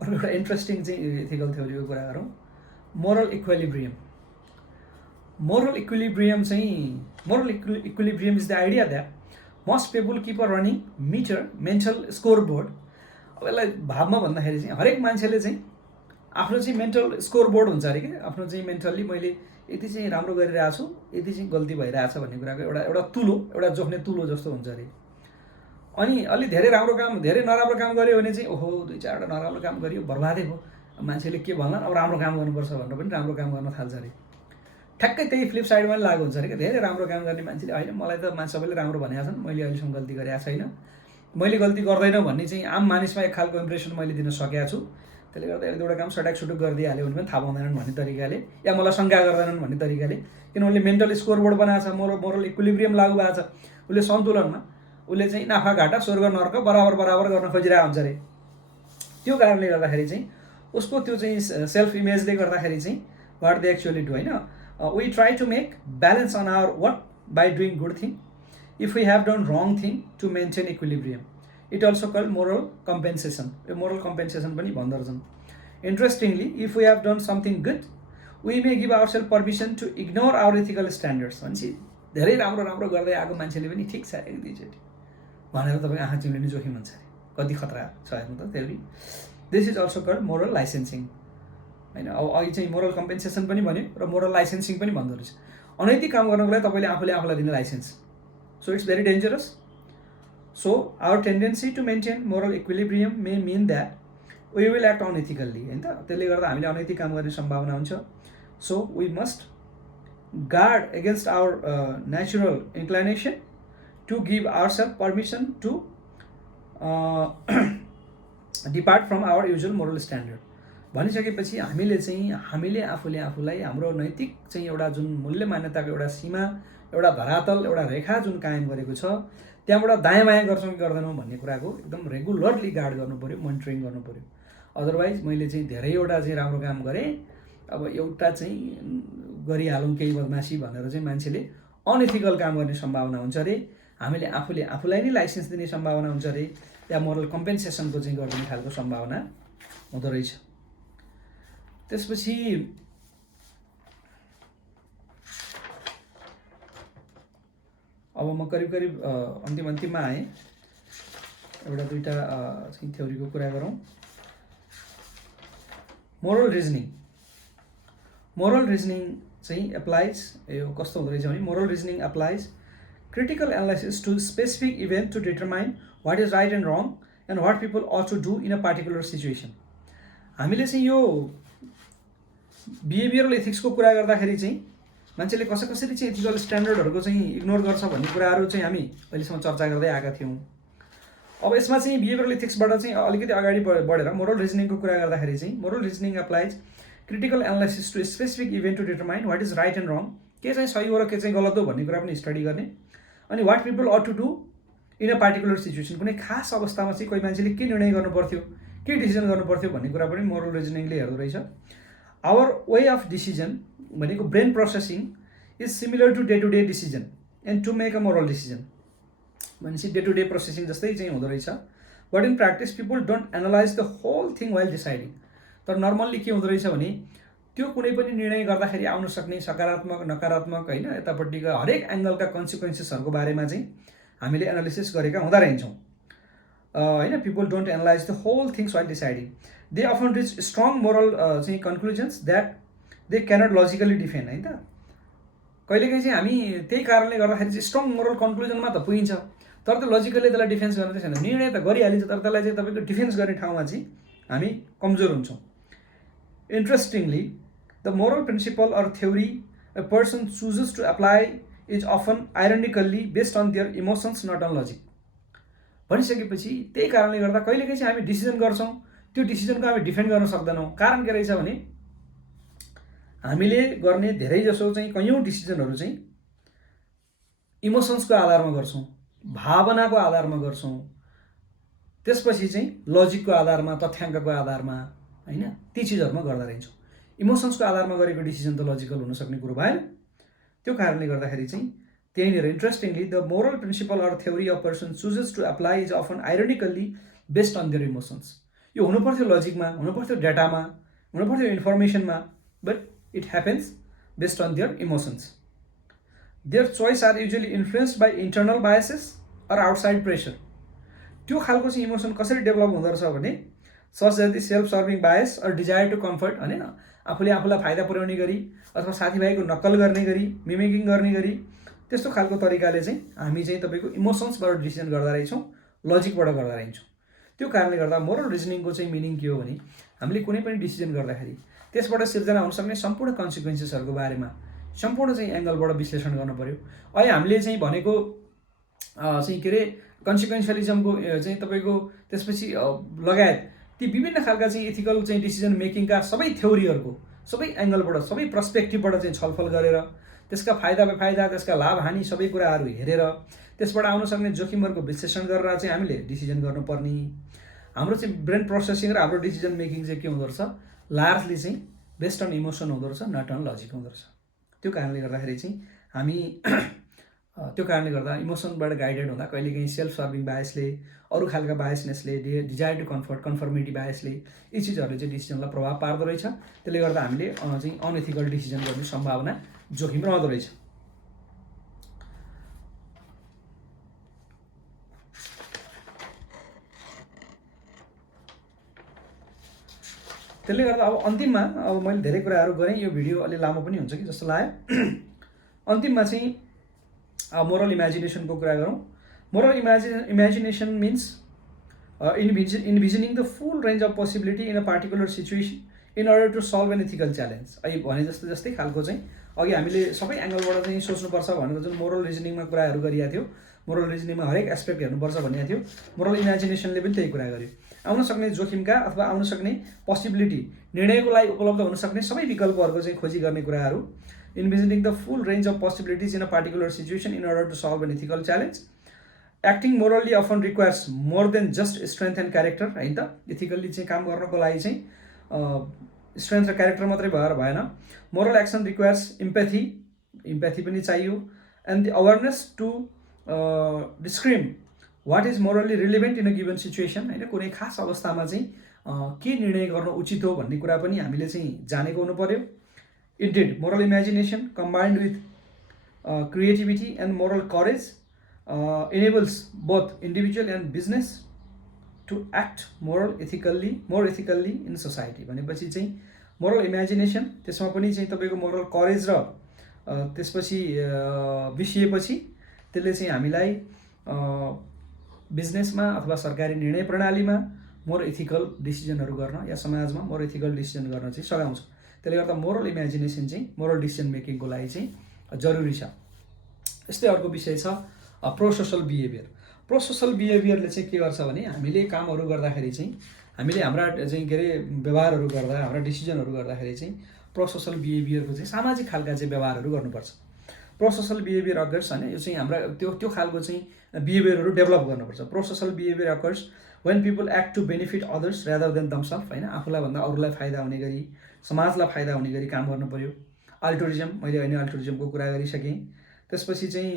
अर्को एउटा इन्ट्रेस्टिङ चाहिँ एथिकल थ्योरीको कुरा गरौँ, moral equilibrium. Moral equilibrium is the idea that must people keep a running meter mental score board. अब यसलाई भावमा भन्दाखेरि चाहिँ हरेक मान्छेले चाहिँ आफ्नो चाहिँ मेन्टल स्कोर बोर्ड हुन्छ अरे कि, आफ्नो चाहिँ मेन्टल्ली मैले यति चाहिँ राम्रो गरिरहेको छु, यति चाहिँ गल्ती भइरहेछ भन्ने कुराको एउटा तुलो, एउटा जोख्ने तुलो जस्तो हुन्छ अरे। अनि अलि धेरै राम्रो काम, धेरै नराम्रो काम गऱ्यो भने चाहिँ ओहो दुई चारवटा नराम्रो काम गरियो, बर्बादै भयो, मान्छेले के भन्ला, अब राम्रो काम गर्नुपर्छ भनेर पनि राम्रो काम गर्न थाल्छ अरे। ठ्याक्कै त्यही फ्लिप साइडमा लागु हुन्छ अरे क्या। धेरै राम्रो काम गर्ने मान्छेले होइन मलाई त सबैले राम्रो भनेका छन्, मैले अहिलेसम्म गल्ती गरेको छैन, मैले गल्ती गर्दैन भन्ने चाहिँ आम मानिसमा एक खालको इम्प्रेसन मैले दिन सकेको छु। त्यसले गर्दा एक दुईवटा काम सटाक सुटुक गरिदिइहाल्यो भने पनि थाहा पाउँदैनन् भन्ने तरिकाले, या मलाई शङ्का गर्दैनन् भन्ने तरिकाले, किन उसले मेन्टल स्कोरबोर्ड बनाएको छ, मोरल इक्विलिब्रियम लागु भएको छ, उसले सन्तुलनमा, उसले चाहिँ नाफा घाटा स्वर्ग नर्क बराबर बराबर गर्न खोजिरहेको हुन्छ अरे। त्यो कारणले गर्दाखेरि चाहिँ उसको त्यो चाहिँ सेल्फ इमेजले गर्दाखेरि चाहिँ वाट दे एक्चुअली डु होइन, we try to make balance on our work by doing good thing if we have done wrong thing to maintain equilibrium. It also called moral compensation. यो मोरल कम्पेन्सेसन पनि भन्दो रहेछन्। Interestingly if we have done something good we may give our self permission to ignore our ethical standards. भनेपछि धेरै राम्रो राम्रो गर्दै आएको मान्छेले पनि ठिक छ एक दुईचोटि भनेर तपाईँ आँखा चिम्लिने जोखिम हुन्छ अरे। कति खतरा छ हेर्नु त theory. This is also called moral licensing होइन। अब अघि चाहिँ मोरल कम्पेन्सेसन पनि भन्यो र मोरल लाइसेन्सिङ पनि भन्दो रहेछ। अनैतिक काम गर्नको लागि तपाईँले आफूले आफूलाई दिने licence. So it's very dangerous. So our tendency to maintain moral equilibrium may mean that we will act unethically होइन त। त्यसले गर्दा हामीले अनैतिक काम गर्ने सम्भावना हुन्छ। So we must guard against our natural inclination to give our self permission to depart from our usual moral standard. भनिसकेपछि हामीले आफूले आफूलाई हाम्रो नैतिक चाहिँ एउटा जुन मूल्य मान्यताको एउटा सीमा, एउटा धरातल, एउटा रेखा जुन कायम गरेको छ त्यहाँबाट दायाँ बायाँ गर्छौँ कि गर्दैनौँ भन्ने कुराको एकदम रेगुलरली गार्ड गर्नु पऱ्यो, मोनिटरिङ गर्नु पऱ्यो। अदरवाइज मैले चाहिँ धेरैवटा चाहिँ राम्रो काम गरेँ, अब एउटा चाहिँ गरिहालौँ केही बदमासी भनेर चाहिँ मान्छेले अनएथिकल काम गर्ने सम्भावना हुन्छ अरे। हामीले आफूले आफूलाई नै लाइसेन्स दिने सम्भावना हुन्छ अरे। त्यहाँ मोरल कम्पेन्सेसनको चाहिँ गरिदिने खालको सम्भावना हुँदो रहेछ। त्यसपछि अब म करिब करिब अन्तिममा आएँ। एउटा दुईवटा चाहिँ थ्योरीको कुरा गरौँ। मोरल रिजनिङ चाहिँ एप्लाइज, यो कस्तो हुँदो रहेछ भने moral reasoning applies critical analysis to specific event to determine what is right and wrong and what people ought to do in a particular situation। हामीले चाहिँ यो बिहेभियरल एथिक्सको कुरा गर्दाखेरि चाहिँ मान्छेले कसरी चाहिँ एथिकल स्ट्यान्डर्डहरूको चाहिँ इग्नोर गर्छ भन्ने कुराहरू चाहिँ हामी अहिलेसम्म चर्चा गर्दै आएका थियौँ। अब यसमा चाहिँ बिहेभियरल एथिक्सबाट चाहिँ अलिकति अगाडि बढेर मोरल रिजनिङको कुरा गर्दाखेरि चाहिँ moral reasoning applies critical analysis to specific event to determine what is right and wrong, के चाहिँ सही हो र के चाहिँ गलत हो भन्ने कुरा पनि स्टडी गर्ने। अनि what people ought to do in a particular situation, कुनै खास अवस्थामा चाहिँ कोही मान्छेले के निर्णय गर्नु पर्थ्यो, के डिसिजन गर्नु पर्थ्यो भन्ने कुरा पनि मोरल रिजनिङले हेर्दो रहेछ। आवर वे अफ डिसिजन भनेको brain processing is similar to day to day decision and to make a moral decision. भनेपछि डे टु डे प्रोसेसिङ जस्तै चाहिँ हुँदो रहेछ। But in practice people don't analyse the whole thing while deciding. तर नर्मल्ली के हुँदो रहेछ भने त्यो कुनै पनि निर्णय गर्दाखेरि आउन सक्ने सकारात्मक नकारात्मक होइन यतापट्टिका हरेक एङ्गलका कन्सिक्वेन्सेसहरूको बारेमा चाहिँ हामीले एनालिसिस गरेका हुँदा रहन्छौँ होइन। People don't analyse the whole things while deciding. They often reach strong moral चाहिँ conclusions that they cannot logically defend होइन त। कहिलेकाहीँ चाहिँ हामी त्यही कारणले गर्दाखेरि चाहिँ स्ट्रङ मोरल कन्क्लुजनमा त पुगिन्छ, तर त्यो लजिकली त्यसलाई डिफेन्स गर्न चाहिँ छैन। निर्णय त गरिहालिन्छ तर त्यसलाई चाहिँ तपाईँको डिफेन्स गर्ने ठाउँमा चाहिँ हामी कमजोर हुन्छौँ। Interestingly the moral principle or theory a person chooses to apply is often ironically based on their emotions not on logic। भनिसकेपछि त्यही कारणले गर्दा कहिलेकाहीँ चाहिँ हामी डिसिजन गर्छौँ, त्यो डिसिजनको हामी डिफेन्ड गर्न सक्दैनौँ। कारण के रहेछ भने हामीले गर्ने धेरै जसो चाहिँ कयौँ डिसिजनहरू चाहिँ इमोसन्सको आधारमा गर्छौँ, भावनाको आधारमा गर्छौँ, त्यसपछि चाहिँ लजिकको आधारमा, तथ्याङ्कको आधारमा होइन ती चिजहरूमा गर्दा रहन्छौँ। इमोसन्सको आधारमा गरेको डिसिजन त लजिकल हुन सक्ने कुरो भएन। त्यो कारणले गर्दाखेरि चाहिँ त्यहीँनिर interestingly the moral principle or theory of person chooses to apply is often ironically based on their emotions. यो हुनुपर्थ्यो लजिकमा, हुनुपर्थ्यो डेटामा, हुनुपर्थ्यो इन्फर्मेसनमा, but it happens based on their emotions. Their choice are usually influenced by internal biases or outside pressure. त्यो खालको चाहिँ इमोसन कसरी डेभलप हुँदो रहेछ भने such as the self serving bias or desire to comfort होइन, आफूले आफूलाई फाइदा पुर्याउने गरी अथवा साथीभाइको नक्कल गर्ने गरी, मिमिकिङ गर्ने गरी, त्यस्तो खालको तरिकाले चाहिँ हामी चाहिँ तपाईँको इमोसन्सबाट डिसिजन गर्दा रहेछौँ, लजिकबाट गर्दा रहन्छौँ। त्यो कारणले गर्दा मोरल रिजनिङको चाहिँ मिनिङ के हो भने हामीले कुनै पनि डिसिजन गर्दाखेरि त्यसबाट सिर्जना हुन सक्ने सम्पूर्ण कन्सिक्वेन्सेसहरूको बारेमा सम्पूर्ण चाहिँ एङ्गलबाट विश्लेषण गर्नु पर्यो। अहिले हामीले चाहिँ भनेको चाहिँ के अरे कन्सिक्वेन्सियलिजमको चाहिँ तपाईँको त्यसपछि लगायत ती विभिन्न खालका चाहिँ इथिकल चाहिँ डिसिजन मेकिङका सबै थ्योरीहरूको सबै एङ्गलबाट सबै पर्सपेक्टिभबाट चाहिँ छलफल गरेर त्यसका फाइदा बेफाइदा त्यसका लाभ हानि सबै कुराहरू हेरेर त्यसबाट आउन सक्ने जोखिमहरूको विश्लेषण गरेर चाहिँ हामीले डिसिजन गर्नुपर्ने। हाम्रो चाहिँ ब्रेन प्रोसेसिङ र हाम्रो डिसिजन मेकिङ चाहिँ के हुँदो रहेछ, लार्जली चाहिँ बेस्ड अन इमोसन हुँदो रहेछ, नट अन लजिक हुँदो रहेछ। त्यो कारणले गर्दाखेरि चाहिँ हामी त्यो कारणले गर्दा इमोसनबाट गाइडेड हुँदा कहिलेकाहीँ सेल्फ सर्भिङ बायसले, अरू खालका बायसनेसले, डिजायर टु कम्फर्ट कन्फर्मिटी बायसले यी चिजहरूले चाहिँ डिसिजनलाई प्रभाव पार्दो रहेछ। त्यसले गर्दा हामीले चाहिँ अनएथिकल डिसिजन गर्ने सम्भावना जोखिम रहँदो रहेछ। त्यसले गर्दा अब अन्तिममा अब मैले धेरै कुराहरू गरेँ, यो भिडियो अलि लामो पनि हुन्छ कि जस्तो लाग्यो। अन्तिममा चाहिँ मोरल इमेजिनेसनको कुरा गरौँ। Moral imagination means envisioning the full range of possibility in a particular situation in order to solve an ethical challenge. अहिले भने जस्तै खालको चाहिँ अघि हामीले सबै एङ्गलबाट चाहिँ सोच्नुपर्छ भनेर जुन मोरल रिजनिङमा कुराहरू गरिएको थियो, मोरल रिजनिङमा हरेक एस्पेक्ट हेर्नुपर्छ भनेको थियो, मोरल इमेजिनेसनले पनि त्यही कुरा गर्यो। आउन सक्ने जोखिमका अथवा आउन सक्ने पोसिबिलिटी, निर्णयको लागि उपलब्ध हुन सक्ने सबै विकल्पहरूको चाहिँ खोजी गर्ने कुराहरू। Envisioning the full range of possibilities in a particular situation in order to solve an ethical challenge. Acting morally often requires more than just strength and character, होइन त। इथिकल्ली चाहिँ काम गर्नको लागि चाहिँ स्ट्रेन्थ र क्यारेक्टर मात्रै भएर भएन। मोरल एक्सन रिक्वायर्स इम्प्याथी पनि चाहियो, and the awareness to discriminate what is morally relevant in a given situation, होइन। कुनै खास अवस्थामा चाहिँ के निर्णय गर्न उचित हो भन्ने कुरा पनि हामीले चाहिँ जानेको हुनु पर्यो। Indeed moral imagination combined with creativity and moral courage enables both individual and business to act more ethically in society. भनेपछि चाहिँ मोरल इमेजिनेसन, त्यसमा पनि चाहिँ तपाईँको मोरल करेज र त्यसपछि बिसिएपछि त्यसले चाहिँ हामीलाई बिजनेसमा अथवा सरकारी निर्णय प्रणालीमा मोर एथिकल डिसिजनहरू गर्न या समाजमा मोर एथिकल डिसिजन गर्न चाहिँ सघाउँछ। त्यसले गर्दा मोरल इमेजिनेसन चाहिँ मोरल डिसिजन मेकिङको लागि चाहिँ जरुरी छ। यस्तै अर्को विषय छ प्रोसोसल बिहेभियर। प्रोसोसल बिहेभियरले चाहिँ के गर्छ भने हामीले कामहरू गर्दाखेरि चाहिँ हामीले हाम्रा चाहिँ के अरे व्यवहारहरू गर्दा, हाम्रा डिसिजनहरू गर्दाखेरि चाहिँ प्रोसोसल बिहेभियरको चाहिँ सामाजिक खालका चाहिँ व्यवहारहरू गर्नुपर्छ। प्रोसोसल बिहेभियर अकर्स, होइन, यो चाहिँ हाम्रा त्यो खालको चाहिँ बिहेभियरहरू डेभलप गर्नुपर्छ। Prosocial behaviour occurs when people act to benefit others rather than themselves, होइन। आफूलाई भन्दा अरूलाई फाइदा हुने गरी, समाजलाई फाइदा हुने गरी काम गर्नु पर्यो। अल्टुरिजम, मैले अहिले अल्टुरिजमको कुरा गरिसकेँ। त्यसपछि चाहिँ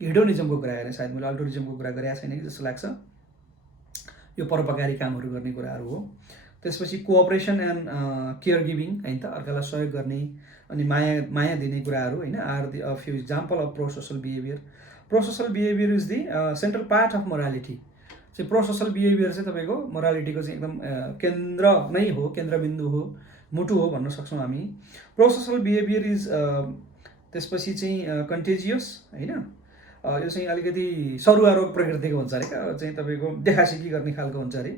हिडोनिजमको कुरा गरेँ, सायद मैले अल्टुरिजमको कुरा गरेको छैन कि जस्तो लाग्छ। यो परोपकारी कामहरू गर्ने कुराहरू हो। त्यसपछि कोअपरेसन एन्ड केयर गिभिङ, होइन त, अर्कालाई सहयोग गर्ने अनि माया दिने कुराहरू, होइन, are the a few example of prosocial behaviour. Prosocial behaviour is the central part of morality. चाहिँ प्रोसोसल बिहेभियर चाहिँ तपाईँको मोरालिटीको चाहिँ एकदम केन्द्र नै हो, केन्द्रबिन्दु हो, मुटु हो भन्न सक्छौँ हामी। प्रोसोसल बिहेभियर इज त्यसपछि चाहिँ कन्टेजियस, होइन। यो चाहिँ अलिकति सरुवा रोग प्रकृतिको हुन्छ अरे, क्या चाहिँ तपाईँको देखासिकी गर्ने खालको हुन्छ अरे।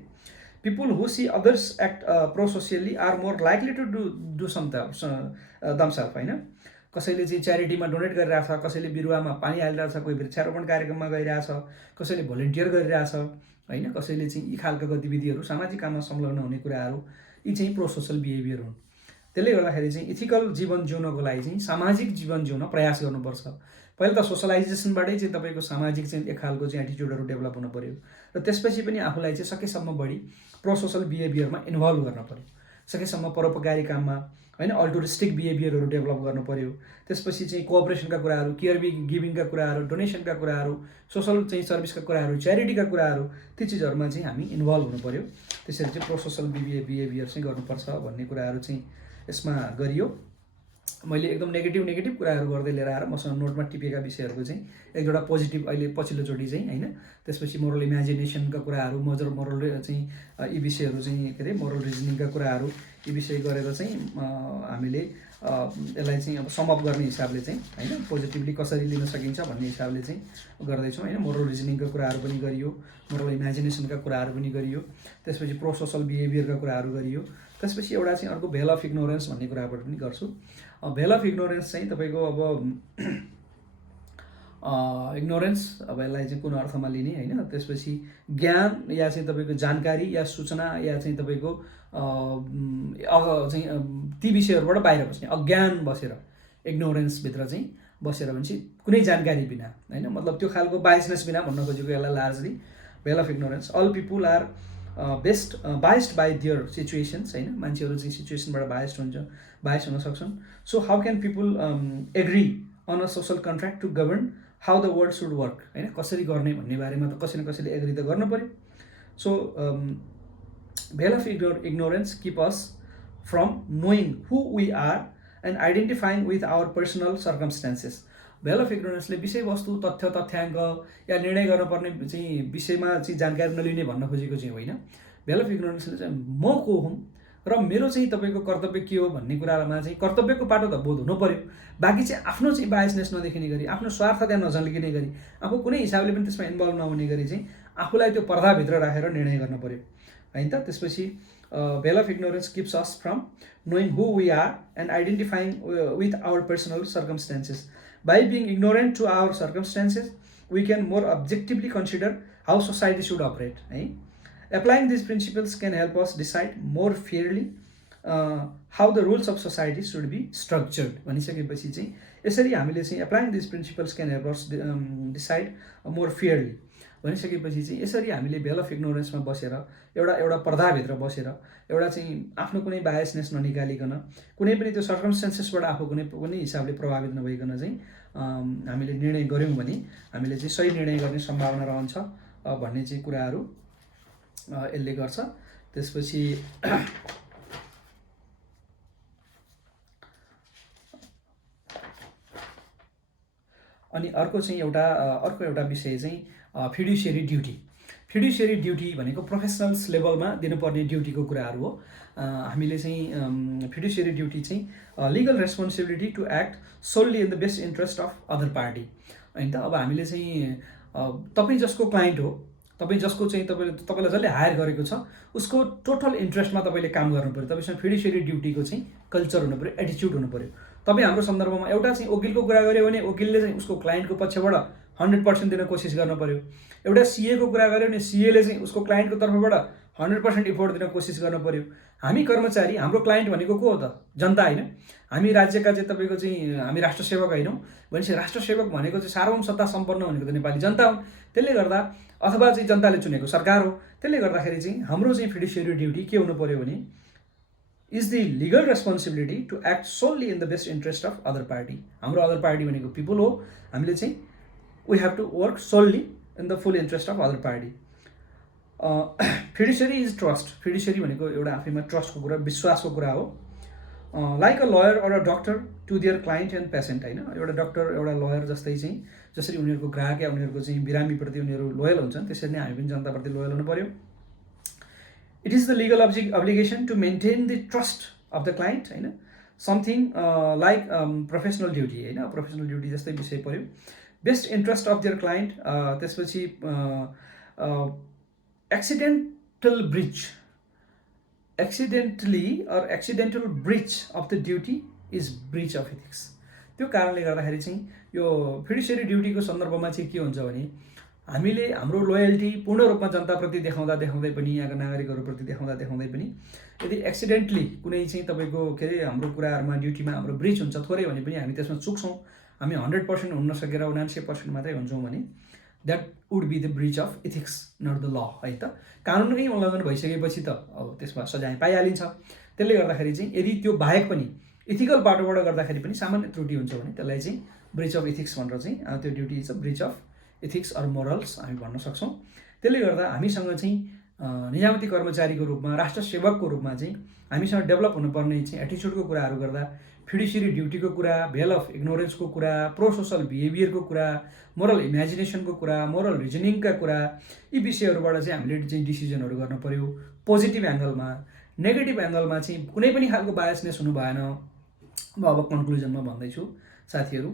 People who see others act prosocially are more likely to do themselves, होइन। कसैले चाहिँ च्यारिटीमा डोनेट गरिरहेछ, कसैले बिरुवामा पानी हालिरहेछ, कोही वृक्षारोपण कार्यक्रममा गइरहेछ, कसैले भोलिन्टियर गरिरहेछ, होइन। कसैले चाहिँ यी खालका गतिविधिहरू, सामाजिक काममा संलग्न हुने कुराहरू, यी चाहिँ प्रोसोसल बिहेभियर हुन्। त्यसले गर्दाखेरि चाहिँ इथिकल जीवन जिउनको लागि चाहिँ सामाजिक जीवन जिउन प्रयास गर्नुपर्छ। पहिला त सोसलाइजेसनबाटै चाहिँ तपाईँको सामाजिक चाहिँ एक खालको चाहिँ एटिट्युडहरू डेभलप हुनु पऱ्यो र त्यसपछि पनि आफूलाई चाहिँ सकेसम्म बढी प्रोसोसल बिहेभियरमा इन्भल्भ गर्न पऱ्यो। सकेसम्म परोपकारी काममा, होइन, अल्टुरिस्टिक बिहेभियरहरू डेभलप गर्नु पऱ्यो। त्यसपछि चाहिँ कोअपरेसनका कुराहरू, केयर गिभिङका कुराहरू, डोनेसनका कुराहरू, सोसल चाहिँ सर्भिसका कुराहरू, च्यारिटीका कुराहरू, ती चिजहरूमा चाहिँ हामी इन्भल्भ हुनु पऱ्यो। त्यसरी चाहिँ प्रोसोसल बिहेभियर चाहिँ गर्नुपर्छ भन्ने कुराहरू चाहिँ यसमा गरियो। मैले एकदम नेगेटिभ कुराहरू गर्दै लिएर आएर मसँग नोटमा टिपेका विषयहरूको चाहिँ एक दुईवटा पोजिटिभ अहिले पछिल्लोचोटि चाहिँ, होइन। त्यसपछि मोरल इमेजिनेसनका कुराहरू, मोरल चाहिँ यी विषयहरू चाहिँ के अरे मोरल रिजनिङका कुराहरू, यी विषय गरेर चाहिँ हामीले यसलाई चाहिँ अब समअप गर्ने हिसाबले चाहिँ होइन पोजिटिभली कसरी लिन सकिन्छ भन्ने हिसाबले चाहिँ गर्दैछौँ होइन। मोरल रिजनिङका कुराहरू पनि गरियो, मोरल इमेजिनेसनका कुराहरू पनि गरियो, त्यसपछि प्रो सोसल बिहेभियरका कुराहरू गरियो, त्यसपछि एउटा चाहिँ अर्को भेल अफ इग्नोरेन्स भन्ने कुराबाट पनि गर्छु। भेल अफ इग्नोरेन्स चाहिँ तपाईँको अब इग्नोरेन्स अब यसलाई चाहिँ कुन अर्थमा लिने होइन, त्यसपछि ज्ञान या चाहिँ तपाईँको जानकारी या सूचना या चाहिँ तपाईँको चाहिँ ती विषयहरूबाट बाहिर बस्ने, अज्ञान बसेर इग्नोरेन्सभित्र चाहिँ बसेर भने चाहिँ कुनै जानकारी बिना होइन, मतलब त्यो खालको बायसनेस बिना भन्न खोजेको यसलाई largely veil of ignorance. All people are biased by their situations होइन, मान्छेहरू चाहिँ सिचुएसनबाट बाइस्ड हुन सक्छन्। So how can people agree on a social contract to govern how the world should work होइन, कसरी गर्ने भन्ने बारेमा त कसै न कसैले एग्री त गर्नु पऱ्यो। So veil of ignorance keep us from knowing who we are and identifying with our personal circumstances. Veil of इग्नोरेन्सले विषयवस्तु तथ्याङ्क या निर्णय गर्नुपर्ने चाहिँ विषयमा चाहिँ जानकारी नलिने भन्न खोजेको चाहिँ होइन। भेल अफ इग्नोरेन्सले चाहिँ म को हुँ र मेरो चाहिँ तपाईँको कर्तव्य के हो भन्ने कुरामा चाहिँ कर्तव्यको बाटो त बोध हुनु पऱ्यो, बाँकी चाहिँ आफ्नो चाहिँ बायसनेस नदेखिने गरी, आफ्नो स्वार्थ त्यहाँ नझल्किने गरी, आफू कुनै हिसाबले पनि त्यसमा इन्भल्भ नहुने गरी चाहिँ आफूलाई त्यो पर्दाभित्र राखेर निर्णय गर्नु पऱ्यो होइन त। त्यसपछि veil of ignorance keeps us from knowing who we are and identifying with our personal circumstances. By being ignorant to our circumstances we can more objectively consider how society should operate है। Applying these principles can help us decide more fairly how the rules of society should be structured भनिसकेपछि चाहिँ यसरी हामीले चाहिँ applying these principles can help us decide more fairly भनिसकेपछि चाहिँ यसरी हामीले भेल अफ इग्नोरेन्समा बसेर एउटा पर्दाभित्र बसेर एउटा चाहिँ आफ्नो कुनै बायसनेस ननिकालिकन कुनै पनि त्यो सर्कमस्टेन्सेसबाट आफू कुनै हिसाबले प्रभावित नभइकन चाहिँ हामीले निर्णय गऱ्यौँ भने हामीले चाहिँ सही निर्णय गर्ने सम्भावना रहन्छ भन्ने चाहिँ कुराहरू यसले गर्छ। त्यसपछि अनि अर्को एउटा विषय चाहिँ फिड्युसियरी ड्युटी। फिड्युसियरी ड्युटी भनेको प्रोफेसनल्स लेभलमा दिनुपर्ने ड्युटीको कुराहरू हो। हामीले चाहिँ फिड्युसियरी ड्युटी चाहिँ legal responsibility to act solely in the best interest of other party होइन त। अब हामीले चाहिँ तपाईँ जसको क्लाइन्ट हो, तपाईँ जसको चाहिँ तपाईँलाई जसले हायर गरेको छ उसको टोटल इन्ट्रेस्टमा तपाईँले काम गर्नु पऱ्यो। तपाईँसँग फिड्युसियरी ड्युटीको चाहिँ कल्चर हुनु पऱ्यो, एटिच्युड हुनु पऱ्यो। तपाईँ हाम्रो सन्दर्भमा एउटा चाहिँ वकिलको कुरा गऱ्यो भने वकिलले चाहिँ उसको क्लाइन्टको पक्षबाट 100% दिन कोसिस गर्नु पऱ्यो। एउटा सिएको कुरा गऱ्यो भने सिएले चाहिँ उसको क्लाइन्टको तर्फबाट 100% इफोर्ट दिन कोसिस गर्नु पऱ्यो। हामी कर्मचारी, हाम्रो क्लाइन्ट भनेको को हो त? जनता होइन। हामी राज्यका चाहिँ तपाईँको चाहिँ हामी राष्ट्र सेवक होइनौँ भनेपछि राष्ट्र सेवक भनेको चाहिँ सार्वभौम सत्ता सम्पन्न भनेको त नेपाली जनता हुन्। त्यसले गर्दा अथवा चाहिँ जनताले चुनेको सरकार हो। त्यसले गर्दाखेरि चाहिँ हाम्रो चाहिँ फिड्युसियरी ड्युटी के हुनु पऱ्यो भने is the legal responsibility to act solely in the best interest of other party. हाम्रो अदर पार्टी भनेको पिपुल हो। हामीले चाहिँ we have to work solely in the full interest of other party. Fiduciary is trust. Fiduciary भनेको एउटा आफैमा ट्रस्टको कुरा, विश्वासको कुरा हो। Like a lawyer or a doctor to their client and patient होइन। एउटा डक्टर एउटा लयर जस्तै चाहिँ जसरी उनीहरूको ग्राहक या उनीहरूको चाहिँ बिरामीप्रति उनीहरू लोयल हुन्छन् त्यसरी नै हामी पनि जनताप्रति लोयल हुनु पऱ्यो। It is the legal obligation to maintain the trust of the client होइन। समथिङ लाइक प्रोफेसनल ड्युटी होइन, प्रोफेसनल ड्युटी जस्तै विषय पऱ्यो। Best interest of their client. त्यसपछि accidental breach of the duty is breach of ethics. त्यो कारणले गर्दाखेरि चाहिँ यो फिड्युसियरी ड्युटीको सन्दर्भमा चाहिँ के हुन्छ भने हामीले हाम्रो लोयल्टी पूर्ण रूपमा जनताप्रति देखाउँदै पनि यहाँका नागरिकहरूप्रति देखाउँदै पनि यदि एक्सिडेन्टली कुनै चाहिँ तपाईँको के अरे हाम्रो कुराहरूमा ड्युटीमा हाम्रो ब्रिच हुन्छ थोरै भने पनि हामी त्यसमा चुक्छौँ, हामी 100% हुन नसकेर 99% मात्रै हुन्छौँ भने that would be the breach of ethics not the law है त। कानुनकै उल्लङ्घन भइसकेपछि त अब त्यसमा सजाय पाइहालिन्छ। त्यसले गर्दाखेरि चाहिँ यदि त्यो बाहेक पनि इथिकल बाटोबाट गर्दाखेरि पनि सामान्य त्रुटि हुन्छ भने त्यसलाई चाहिँ ब्रिच अफ इथिक्स भनेर चाहिँ त्यो duty is a breach of ethics or morals हामी भन्न सक्छौँ। त्यसले गर्दा हामीसँग चाहिँ निजामती कर्मचारीको रूपमा, राष्ट्र सेवकको रूपमा चाहिँ हामीसँग डेभलप हुनुपर्ने चाहिँ एटिच्युडको कुराहरू गर्दा फिड्युसियरी ड्युटीको कुरा, भेल अफ इग्नोरेन्सको कुरा, प्रो सोसल बिहेभियरको कुरा, मोरल इमेजिनेसनको कुरा, मोरल रिजनिङका कुरा, यी विषयहरूबाट चाहिँ हामीले चाहिँ डिसिजनहरू गर्नु पऱ्यो। पोजिटिभ एङ्गलमा, नेगेटिभ एङ्गलमा चाहिँ कुनै पनि खालको बायसनेस हुनु भएन। म अब कन्क्लुजनमा भन्दैछु साथीहरू,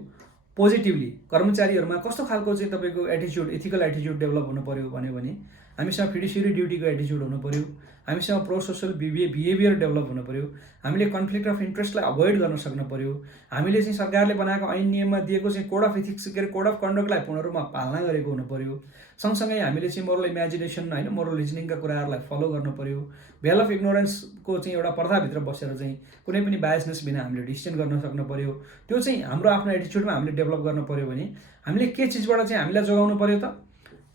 पोजिटिभली कर्मचारीहरूमा कस्तो खालको चाहिँ तपाईँको एटिच्युड, एथिकल एटिच्युड डेभलप हुनु पऱ्यो भन्यो भने हामीसँग फिडुसियरी ड्युटीको एटिच्युड हुनु पऱ्यो, हामीसँग प्रो सोसल बिहेभियर डेभलप हुनु पऱ्यो, हामीले कन्फ्लिक्ट अफ इन्ट्रेस्टलाई अभोइड गर्न सक्नु पऱ्यो, हामीले चाहिँ सरकारले बनाएको ऐन नियममा दिएको चाहिँ कोड अफ इथिक्स के अरे कोड अफ कन्डक्टलाई पूर्ण रूपमा पालना गरेको हुनु पऱ्यो, सँगसँगै हामीले चाहिँ मोरल इमेजिनेसन होइन मोरल रिजनिङका कुराहरूलाई फलो गर्नु पऱ्यो, भेल अफ इग्नोरेन्सको चाहिँ एउटा पर्दाभित्र बसेर चाहिँ कुनै पनि बायसनेस बिना हामीले डिसिजन गर्न सक्नु पऱ्यो। त्यो चाहिँ हाम्रो आफ्नो एटिच्युडमा हामीले डेभलप गर्नु पऱ्यो भने हामीले के चिजबाट चाहिँ हामीलाई जोगाउनु पऱ्यो त?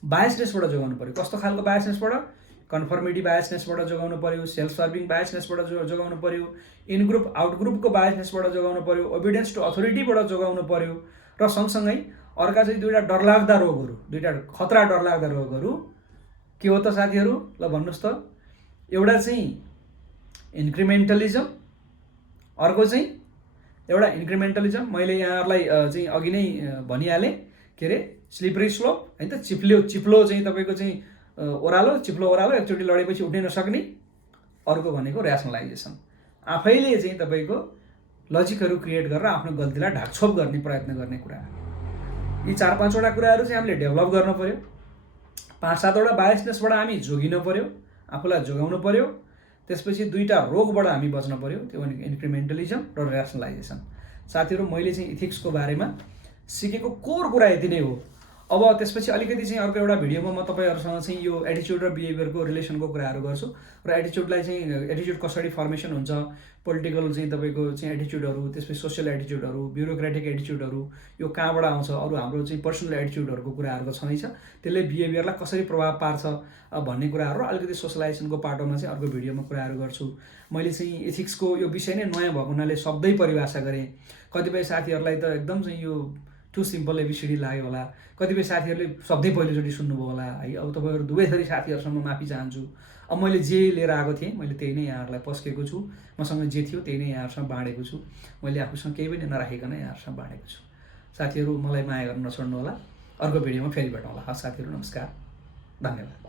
बायसनेसबाट जोगाउनु पऱ्यो। कस्तो खालको बायसनेसबाट? कन्फर्मिटी बायसनेसबाट जोगाउनु पऱ्यो, सेल्फ सर्भिङ बायसनेसबाट जोगाउनु पऱ्यो, इन ग्रुप आउट ग्रुपको बायसनेसबाट जोगाउनु पऱ्यो, ओबिडियन्स टु अथोरिटीबाट जोगाउनु पऱ्यो, र सँगसँगै अर्का चाहिँ दुईवटा डरलाग्दा रोगहरू, दुईवटा खतरा डरलाग्दा रोगहरू के हो त साथीहरू? ल भन्नुहोस् त। एउटा चाहिँ इन्क्रिमेन्टलिजम, अर्को चाहिँ एउटा इन्क्रिमेन्टलिजम, मैले यहाँहरूलाई चाहिँ अघि नै भनिहालेँ, के अरे स्लिपरी स्लोप होइन त, चिप्लो चाहिँ तपाईँको चाहिँ ओह्रालो, चिप्लो ओह्रालो, एकचोटि लडेपछि उठ्नै नसक्ने। अर्को भनेको ऱ्यासनलाइजेसन, आफैले चाहिँ तपाईँको लजिकहरू क्रिएट गरेर आफ्नो गल्तीलाई ढाकछोप गर्ने प्रयत्न गर्ने कुरा। यी 4-5वटा कुराहरू चाहिँ हामीले डेभलप गर्नु पऱ्यो। 5-7वटा बायसनेसबाट हामी जोगिनु पऱ्यो, आफूलाई जोगाउनु पऱ्यो। त्यसपछि 2टा रोगबाट हामी बच्न पऱ्यो, त्यो भनेको इन्क्रिमेन्टलिजम र ऱ्यासनलाइजेसन। साथीहरू, मैले चाहिँ इथिक्सको बारेमा सिकेको कोर कुरा यति नै हो। अब त्यसपछि अलिकति चाहिँ अर्को एउटा भिडियोमा म तपाईँहरूसँग चाहिँ यो एटिच्युड र बिहेभियरको रिलेसनको कुराहरू गर्छु, र एटिच्युडलाई चाहिँ एटिच्युड कसरी फर्मेसन हुन्छ, पोलिटिकल चाहिँ तपाईँको चाहिँ एटिच्युडहरू, त्यसपछि सोसियल एटिच्युडहरू, ब्युरोक्रेटिक एटिच्युडहरू, यो कहाँबाट आउँछ, अरू हाम्रो चाहिँ पर्सनल एटिच्युडहरूको कुराहरू त छँदैछ, त्यसले बिहेभियरलाई कसरी प्रभाव पार्छ भन्ने कुराहरू, अलिकति सोसलाइजेसनको पाटोमा चाहिँ अर्को भिडियोमा कुराहरू गर्छु। मैले चाहिँ एथिक्सको यो विषय नै नयाँ भएको हुनाले शब्दै परिभाषा गरेँ। कतिपय साथीहरूलाई त एकदम चाहिँ यो टु सिम्पल एबिसिडी लाग्यो होला, कतिपय साथीहरूले शब्दै पहिलोचोटि सुन्नुभयो होला है। अब तपाईँहरू दुवै थरी साथीहरूसँग माफी चाहन्छु। अब मैले जे लिएर आएको थिएँ मैले त्यही नै यहाँहरूलाई पस्केको छु, मसँग जे थियो त्यही नै यहाँहरूसँग बाँडेको छु, मैले आफूसँग केही पनि नराखिकन यहाँहरूसँग बाँडेको छु। साथीहरू, मलाई माया गर्न नछोड्नु होला। अर्को भिडियोमा फेरि भेटौँला। हस् साथीहरू, नमस्कार, धन्यवाद।